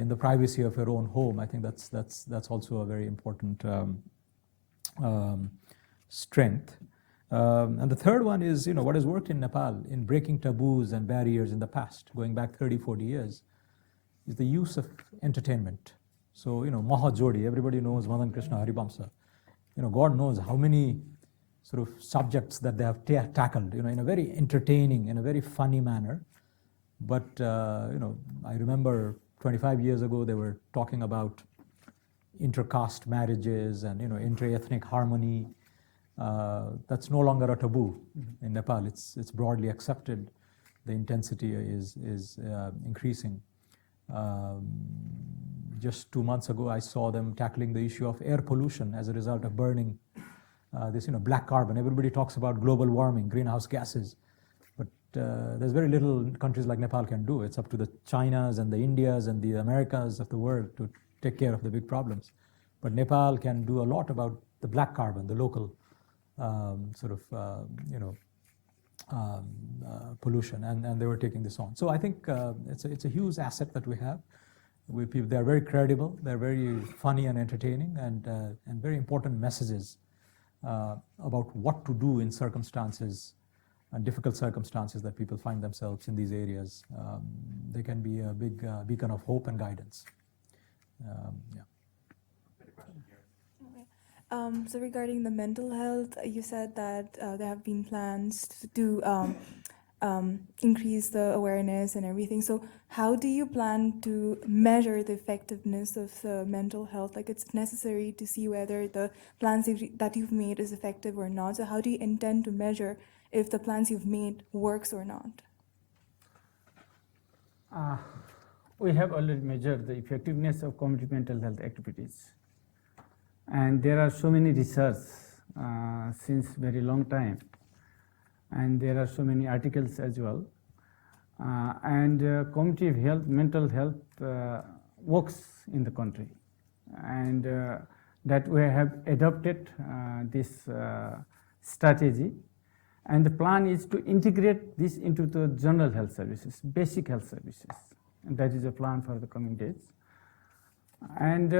in the privacy of your own home, I think that's also a very important strength. And the third one is, you know, what has worked in Nepal in breaking taboos and barriers in the past, going back 30, 40 years, is the use of entertainment. So, you know, Mahajodi, everybody knows Madan Krishna Haribamsa. You know, God knows how many sort of subjects that they have tackled, you know, in a very entertaining, in a very funny manner. But, you know, I remember 25 years ago, they were talking about intercaste marriages and, you know, inter-ethnic harmony. That's no longer a taboo in Nepal. It's broadly accepted. The intensity is increasing. Just 2 months ago, I saw them tackling the issue of air pollution as a result of burning this, you know, black carbon. Everybody talks about global warming, greenhouse gases, but there's very little countries like Nepal can do. It's up to the Chinas and the Indias and the Americas of the world to take care of the big problems. But Nepal can do a lot about the black carbon, the local pollution, and they were taking this on. So I think it's a huge asset that we have. They're very credible, they're very funny and entertaining, and very important messages about what to do in circumstances and difficult circumstances that people find themselves in these areas. They can be a big beacon of hope and guidance. Yeah. So regarding the mental health, you said that there have been plans to increase the awareness and everything. So how do you plan to measure the effectiveness of the mental health? Like, it's necessary to see whether the plans that you've made is effective or not. So how do you intend to measure if the plans you've made works or not? We have already measured the effectiveness of community mental health activities. And there are so many research since very long time. And there are so many articles as well. Community health, mental health works in the country. And that we have adopted this strategy. And the plan is to integrate this into the general health services, basic health services. And that is a plan for the coming days. And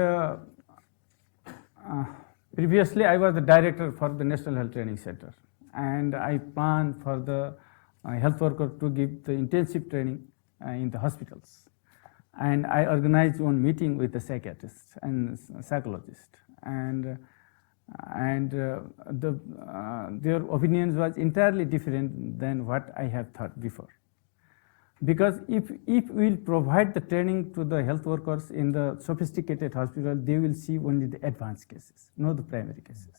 previously, I was the director for the National Health Training Center. And I plan for the health worker to give the intensive training in the hospitals. And I organized one meeting with the psychiatrists and psychologists. And their opinions was entirely different than what I have thought before. Because if we will provide the training to the health workers in the sophisticated hospital, they will see only the advanced cases, not the primary cases.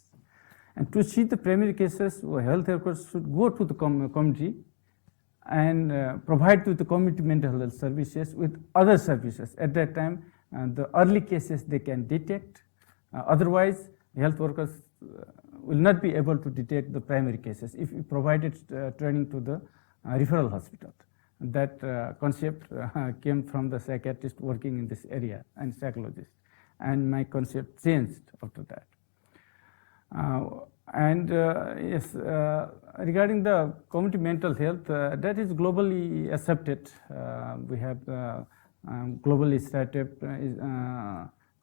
And to see the primary cases, health workers should go to the community and provide to the community mental health services with other services. At that time, the early cases they can detect. Otherwise, health workers will not be able to detect the primary cases if we provided training to the referral hospital. that concept came from the psychiatrist working in this area and psychologist, and my concept changed after that. Yes, regarding the community mental health, that is globally accepted. We have globally started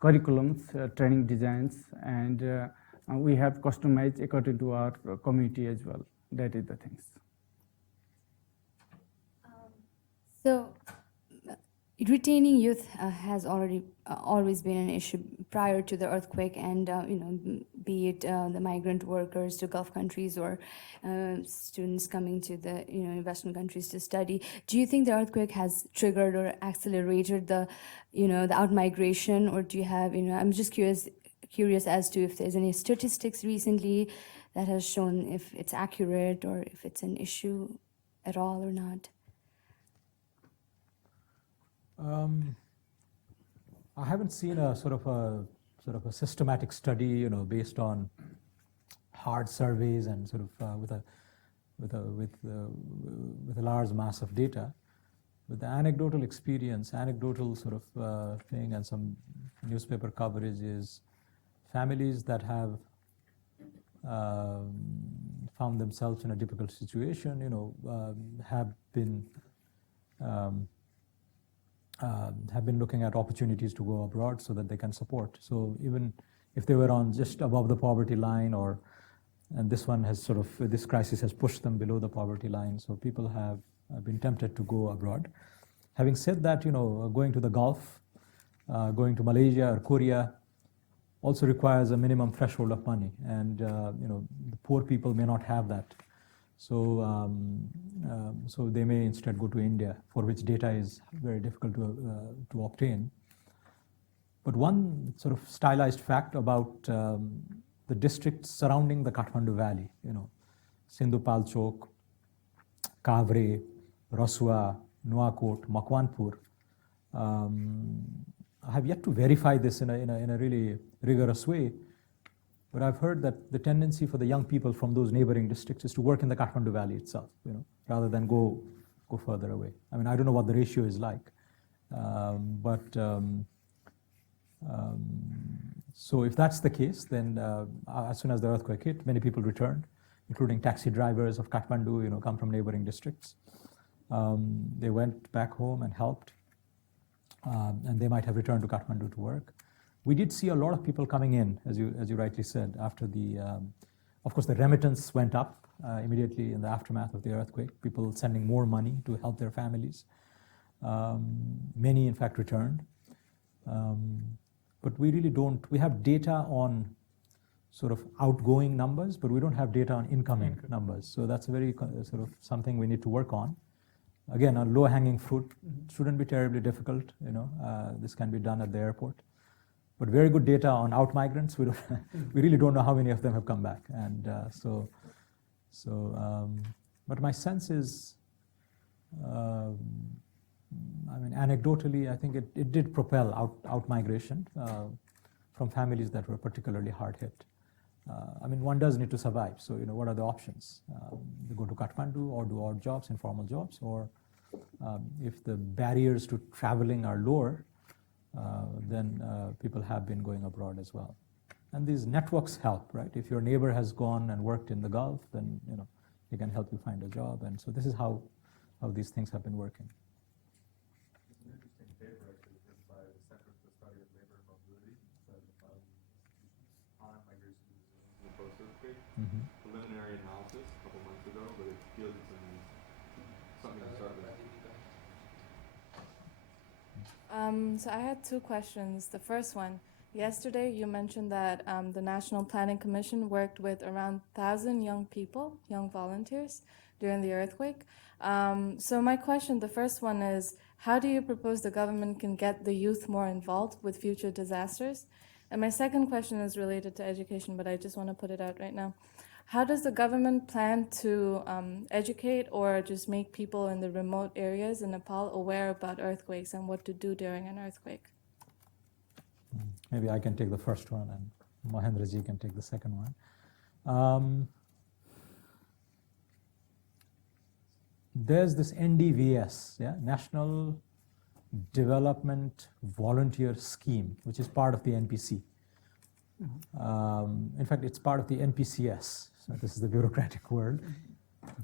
curriculums, training designs, and we have customized according to our community as well. That is the things. So, retaining youth has always been an issue prior to the earthquake, and be it the migrant workers to Gulf countries or students coming to the Western countries to study. Do you think the earthquake has triggered or accelerated the the outmigration, or do you have I'm just curious as to if there's any statistics recently that has shown if it's accurate or if it's an issue at all or not? I haven't seen a sort of a systematic study, based on hard surveys and sort of with a large mass of data. With the anecdotal experience, anecdotal sort of thing, and some newspaper coverage is families that have found themselves in a difficult situation, have been looking at opportunities to go abroad so that they can support. So even if they were on just above the poverty line, and this crisis has pushed them below the poverty line, so people have been tempted to go abroad. Having said that, going to the Gulf, going to Malaysia or Korea also requires a minimum threshold of money, and the poor people may not have that. So, so they may instead go to India, for which data is very difficult to obtain. But one sort of stylized fact about the districts surrounding the Kathmandu Valley, Sindhu Palchok, Kavre, Rasua, Nuakot, Makwanpur. I have yet to verify this in a really rigorous way, but I've heard that the tendency for the young people from those neighboring districts is to work in the Kathmandu Valley itself, rather than go further away. I mean, I don't know what the ratio is like, so if that's the case, then as soon as the earthquake hit, many people returned, including taxi drivers of Kathmandu, come from neighboring districts. They went back home and helped, and they might have returned to Kathmandu to work. We did see a lot of people coming in, as you rightly said, after of course, the remittance went up immediately in the aftermath of the earthquake, people sending more money to help their families. Many, in fact, returned. But we really don't, we have data on sort of outgoing numbers, but we don't have data on incoming numbers. So that's a very sort of something we need to work on. Again, a low-hanging fruit shouldn't be terribly difficult. This can be done at the airport. But very good data on out-migrants. We really don't know how many of them have come back. And but my sense is, I mean, anecdotally, I think it did propel out-migration from families that were particularly hard hit. I mean, one does need to survive. So, what are the options? They go to Kathmandu or do odd jobs, informal jobs, or if the barriers to traveling are lower, then people have been going abroad as well. And these networks help, right? If your neighbor has gone and worked in the Gulf, then, they can help you find a job. And so this is how these things have been working. An interesting paper actually written by the Center for the Study of Labor and Mobility on migration in the post-earthquake. Preliminary analysis a couple months ago, but it feels it's something to start with. So I had two questions. The first one, yesterday you mentioned that the National Planning Commission worked with around 1,000 young people, young volunteers, during the earthquake. So my question, the first one is, how do you propose the government can get the youth more involved with future disasters? And my second question is related to education, but I just want to put it out right now. How does the government plan to educate or just make people in the remote areas in Nepal aware about earthquakes and what to do during an earthquake? Maybe I can take the first one and Mahendra ji can take the second one. there's this NDVS, yeah, National Development Volunteer Scheme, which is part of the NPC. In fact, it's part of the NPCS. So this is the bureaucratic word.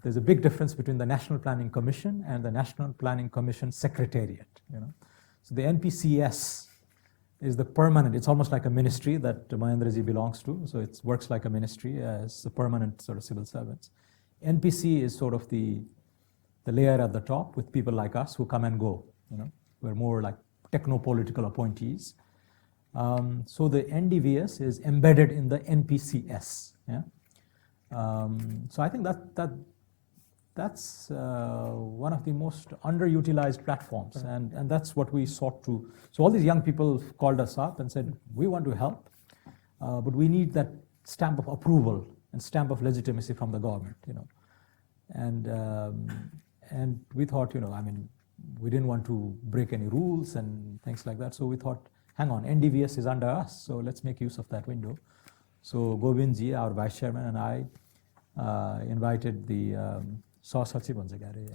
There's a big difference between the National Planning Commission and the National Planning Commission Secretariat. You know, so the NPCS is the permanent. It's almost like a ministry that Mahendra ji belongs to. So it works like a ministry as a permanent sort of civil servants. NPC is sort of the layer at the top with people like us who come and go. You know, we're more like techno-political appointees. So the NDVS is embedded in the NPCS. Yeah. So I think that's one of the most underutilized platforms, and that's what we sought to. So all these young people called us up and said, we want to help, but we need that stamp of approval and stamp of legitimacy from the government, you know. And we thought, you know, I mean, we didn't want to break any rules and things like that. So we thought, hang on, NDVS is under us, so let's make use of that window. So Govind ji, our vice chairman, and I invited the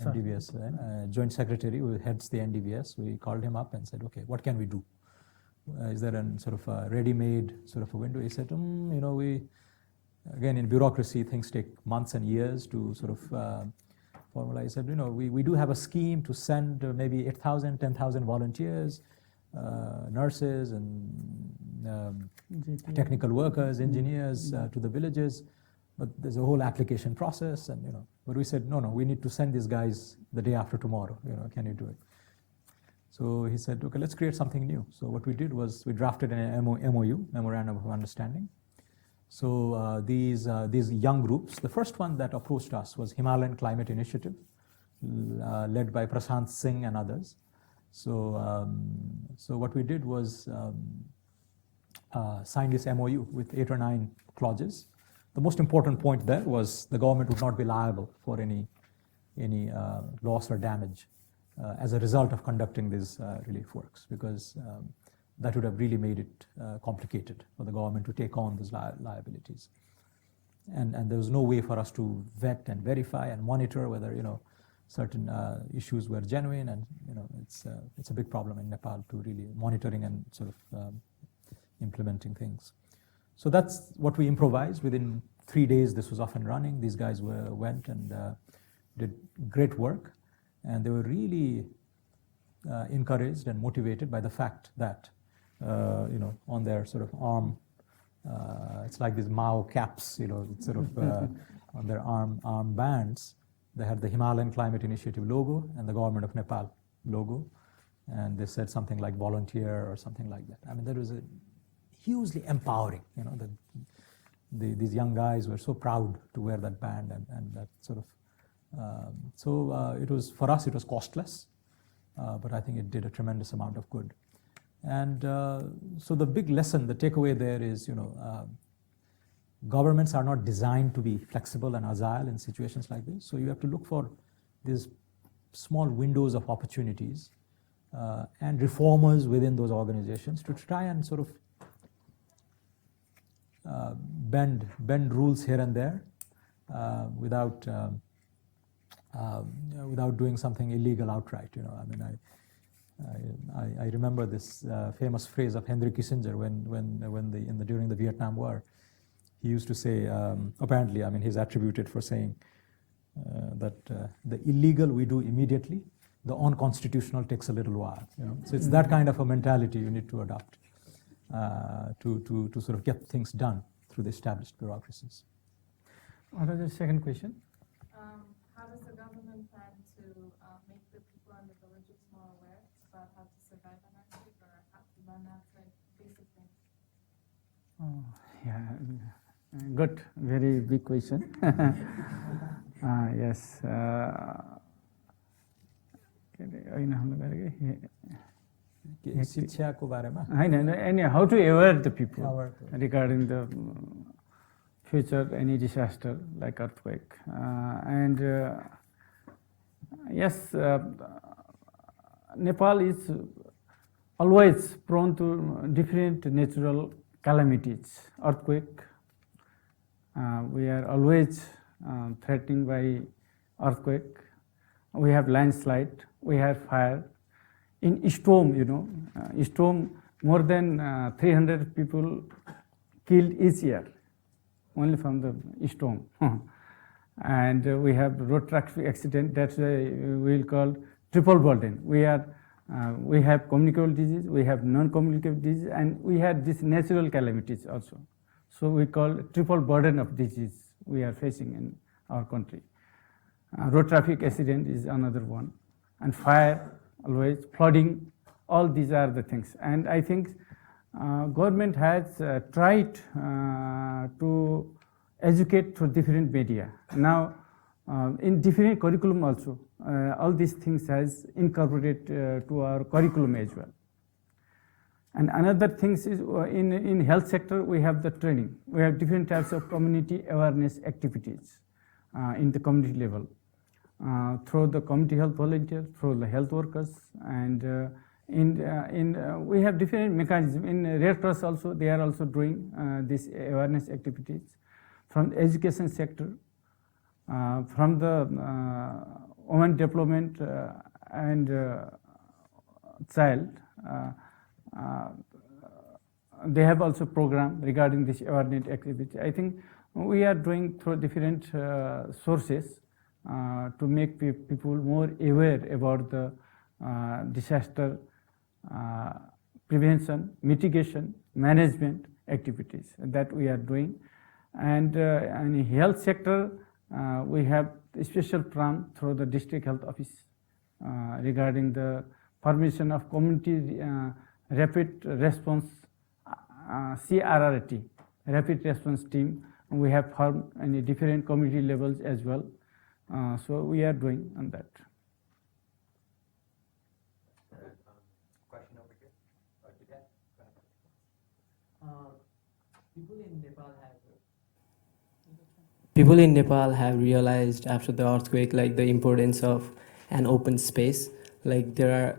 NDVS joint secretary who heads the NDVS. We called him up and said, okay, what can we do? Is there a sort of a ready-made sort of a window? He said, you know, again, in bureaucracy, things take months and years to sort of formalize. He said, you know, we do have a scheme to send maybe 8,000, 10,000 volunteers, nurses and technical workers, engineers to the villages, but there's a whole application process, and you know. But we said, no, we need to send these guys the day after tomorrow. You know, can you do it? So he said, okay, let's create something new. So what we did was we drafted an MOU, Memorandum of Understanding. So these young groups, the first one that approached us was Himalayan Climate Initiative, led by Prashant Singh and others. So what we did was sign this MOU with 8 or 9 clauses. The most important point there was the government would not be liable for any loss or damage as a result of conducting these relief works, because that would have really made it complicated for the government to take on these liabilities. And there was no way for us to vet and verify and monitor whether, you know, certain issues were genuine, and you know, it's a big problem in Nepal to really monitoring and sort of implementing things. So that's what we improvised. Within 3 days, this was off and running. These guys went and did great work, and they were really encouraged and motivated by the fact that you know, on their sort of arm, it's like these Mao caps, you know, sort of on their arm bands. They had the Himalayan Climate Initiative logo and the Government of Nepal logo, and they said something like volunteer or something like that. I mean, that was a hugely empowering, you know, these young guys were so proud to wear that band, and that sort of, it was, for us, it was costless, but I think it did a tremendous amount of good. And so the big lesson, the takeaway there is, you know, governments are not designed to be flexible and agile in situations like this. So you have to look for these small windows of opportunities and reformers within those organizations to try and sort of bend rules here and there without doing something illegal outright. You know, I mean, I remember this famous phrase of Henry Kissinger during the Vietnam War. He used to say, apparently, I mean, he's attributed for saying that the illegal we do immediately, the unconstitutional takes a little while. You know, so it's that kind of a mentality you need to adopt to sort of get things done through the established bureaucracies. What was the second question? How does the government plan to make the people in the villages more aware about how to survive an earthquake or how to learn how to basic things? Oh, yeah, good, very big question. Yes. How to aware the people regarding the future any disaster like earthquake, and yes, Nepal is always prone to different natural calamities. Earthquake, we are always threatened by earthquake. we have landslide, we have fire. In storm, storm, more than 300 people killed each year, only from the storm. And we have road traffic accident, that's why we'll call triple burden. We have communicable disease, we have non-communicable disease, and we had these natural calamities also. So we call triple burden of disease we are facing in our country. Road traffic accident is another one. And fire, always, flooding, all these are the things. And I think government has tried to educate through different media. Now, in different curriculum also, all these things has incorporated to our curriculum as well. And another thing is in health sector, we have the training. We have different types of community awareness activities in the community level. Through the community health volunteers, through the health workers, and we have different mechanisms. In Red Cross also, they are also doing these awareness activities. From the education sector, from the women development and child, they have also program regarding this awareness activity. I think we are doing through different sources to make people more aware about the disaster prevention, mitigation, management activities that we are doing. And in health sector, we have a special program through the district health office regarding the formation of community rapid response, CRRT, rapid response team. We have formed in different community levels as well. So we are doing on that. Question over here. People in Nepal have realized after the earthquake, like the importance of an open space. Like there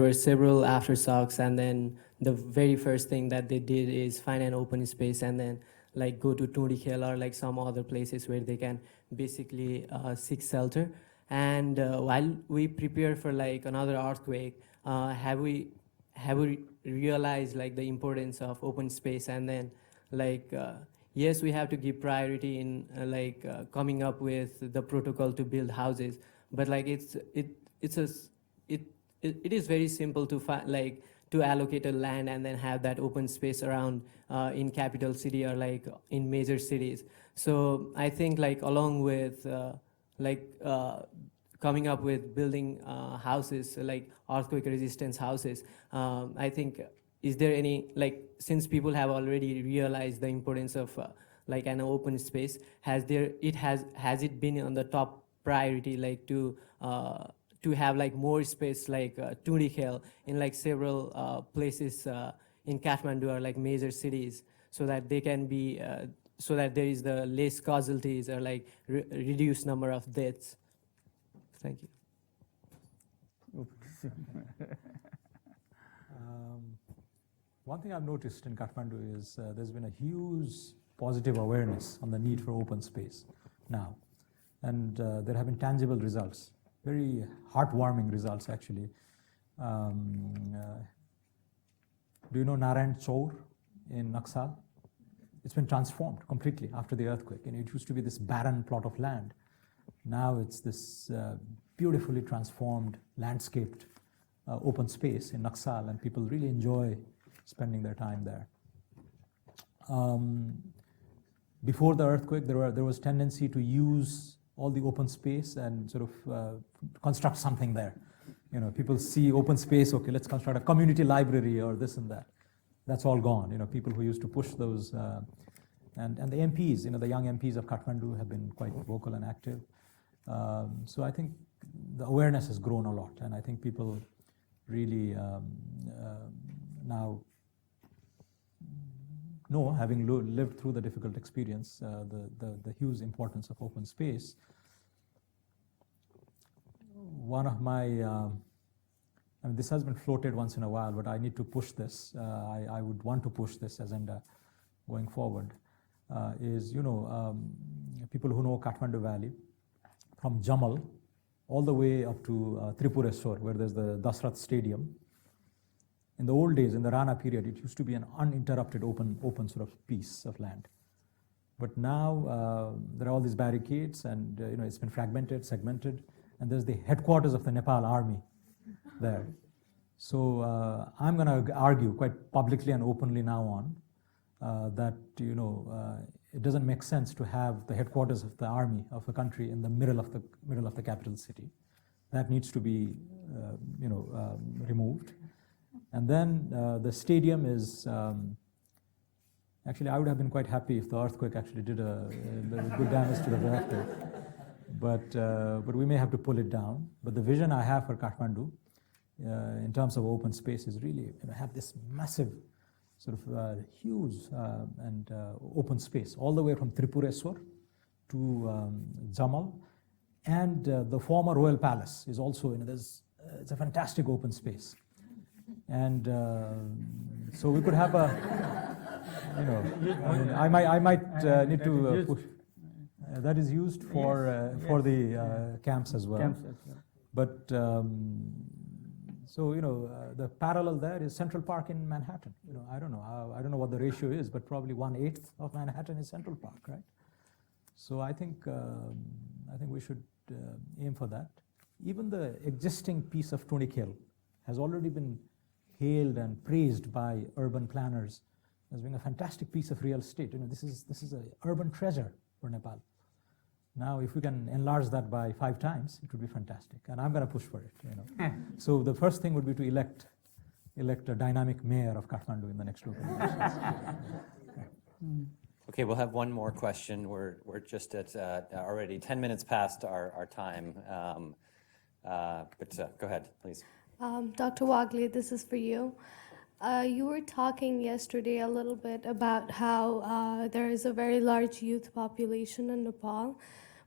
were several aftershocks, and then the very first thing that they did is find an open space and then like go to Tundikhel or like some other places where they can basically seek shelter. And while we prepare for like another earthquake, have we realized like the importance of open space? And then like yes, we have to give priority in coming up with the protocol to build houses, but like it is very simple to to allocate a land and then have that open space around in capital city or like in major cities. So I think like along with coming up with building houses like earthquake resistance houses, I think is there any since people have already realized the importance of like an open space, has it been on the top priority to have like more space like Tundikhel in like several places in Kathmandu or like major cities, so that they can be so that there is the less casualties or like reduced number of deaths. Thank you. One thing I've noticed in Kathmandu is there's been a huge positive awareness on the need for open space now. And there have been tangible results, very heartwarming results actually. Do you know Narayan Chowr in Naxal? It's been transformed completely after the earthquake. And it used to be this barren plot of land. Now it's this beautifully transformed, landscaped open space in Naxal, and people really enjoy spending their time there. Before the earthquake, there was tendency to use all the open space and sort of construct something there. You know, people see open space, okay, let's construct a community library or this and that. That's all gone. You know, people who used to push those, and the MPs, you know, the young MPs of Kathmandu have been quite vocal and active. So I think the awareness has grown a lot, and I think people really now know, having lived through the difficult experience, the huge importance of open space. One of my, I mean, this has been floated once in a while, but I need to push this. I would want to push this agenda going forward. Is, you know, people who know Kathmandu Valley, from Jamal all the way up to Tripureshwar, where there's the Dasrath Stadium. In the old days, in the Rana period, it used to be an uninterrupted open sort of piece of land. But now there are all these barricades, and it's been fragmented, segmented, and there's the headquarters of the Nepal army there. So I'm going to argue quite publicly and openly now on that it doesn't make sense to have the headquarters of the army of a country in the middle of the capital city. That needs to be removed. And then the stadium is actually, I would have been quite happy if the earthquake actually did a good damage to the reactor. But we may have to pull it down. But the vision I have for Kathmandu in terms of open space is really have this massive sort of huge and open space all the way from Tripureshwar to Jamal, and the former royal palace is also it's a fantastic open space, and so we could have a I might need to push. That is used for the camps as well. But so the parallel there is Central Park in Manhattan. I don't know what the ratio is, but probably 1/8 of Manhattan is Central Park, right? So I think we should aim for that. Even the existing piece of Tunic Hill has already been hailed and praised by urban planners as being a fantastic piece of real estate. This is an urban treasure for Nepal. Now, if we can enlarge that by 5 times, it would be fantastic, and I'm going to push for it. So the first thing would be to elect a dynamic mayor of Kathmandu in the next local elections. Okay, we'll have one more question. We're just at already 10 minutes past our time, but go ahead, please. Dr. Waglé, this is for you. You were talking yesterday a little bit about how there is a very large youth population in Nepal,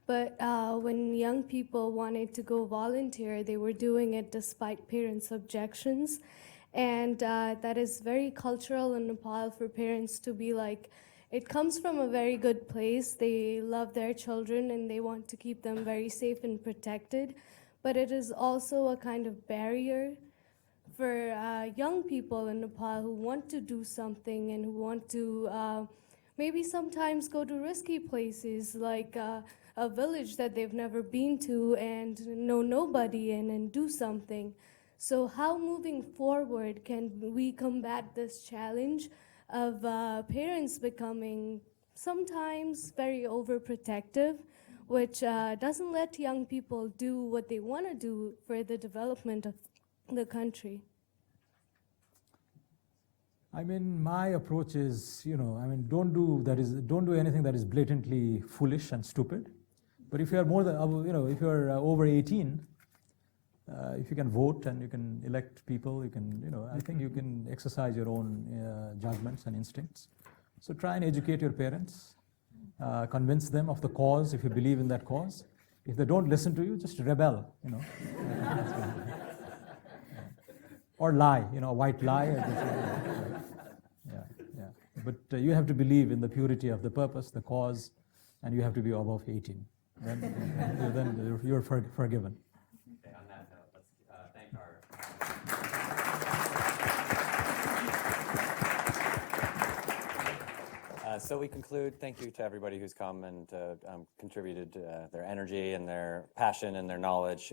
but when young people wanted to go volunteer, they were doing it despite parents' objections. And that is very cultural in Nepal for parents to be like, it comes from a very good place. They love their children and they want to keep them very safe and protected. But it is also a kind of barrier for young people in Nepal who want to do something and who want to maybe sometimes go to risky places like a village that they've never been to and know nobody in and do something. So how moving forward can we combat this challenge of parents becoming sometimes very overprotective, which doesn't let young people do what they want to do for the development of the country? I mean, my approach is, don't do anything that is blatantly foolish and stupid. But if you are more than, if you are over 18, if you can vote and you can elect people, you can, I think you can exercise your own judgments and instincts. So try and educate your parents, convince them of the cause if you believe in that cause. If they don't listen to you, just rebel, or lie, a white lie. But you have to believe in the purity of the purpose, the cause, and you have to be above 18. Then you're forgiven. Okay, on that note, let's thank our... So we conclude. Thank you to everybody who's come and contributed their energy and their passion and their knowledge,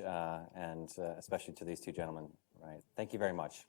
and especially to these two gentlemen. Right. Thank you very much.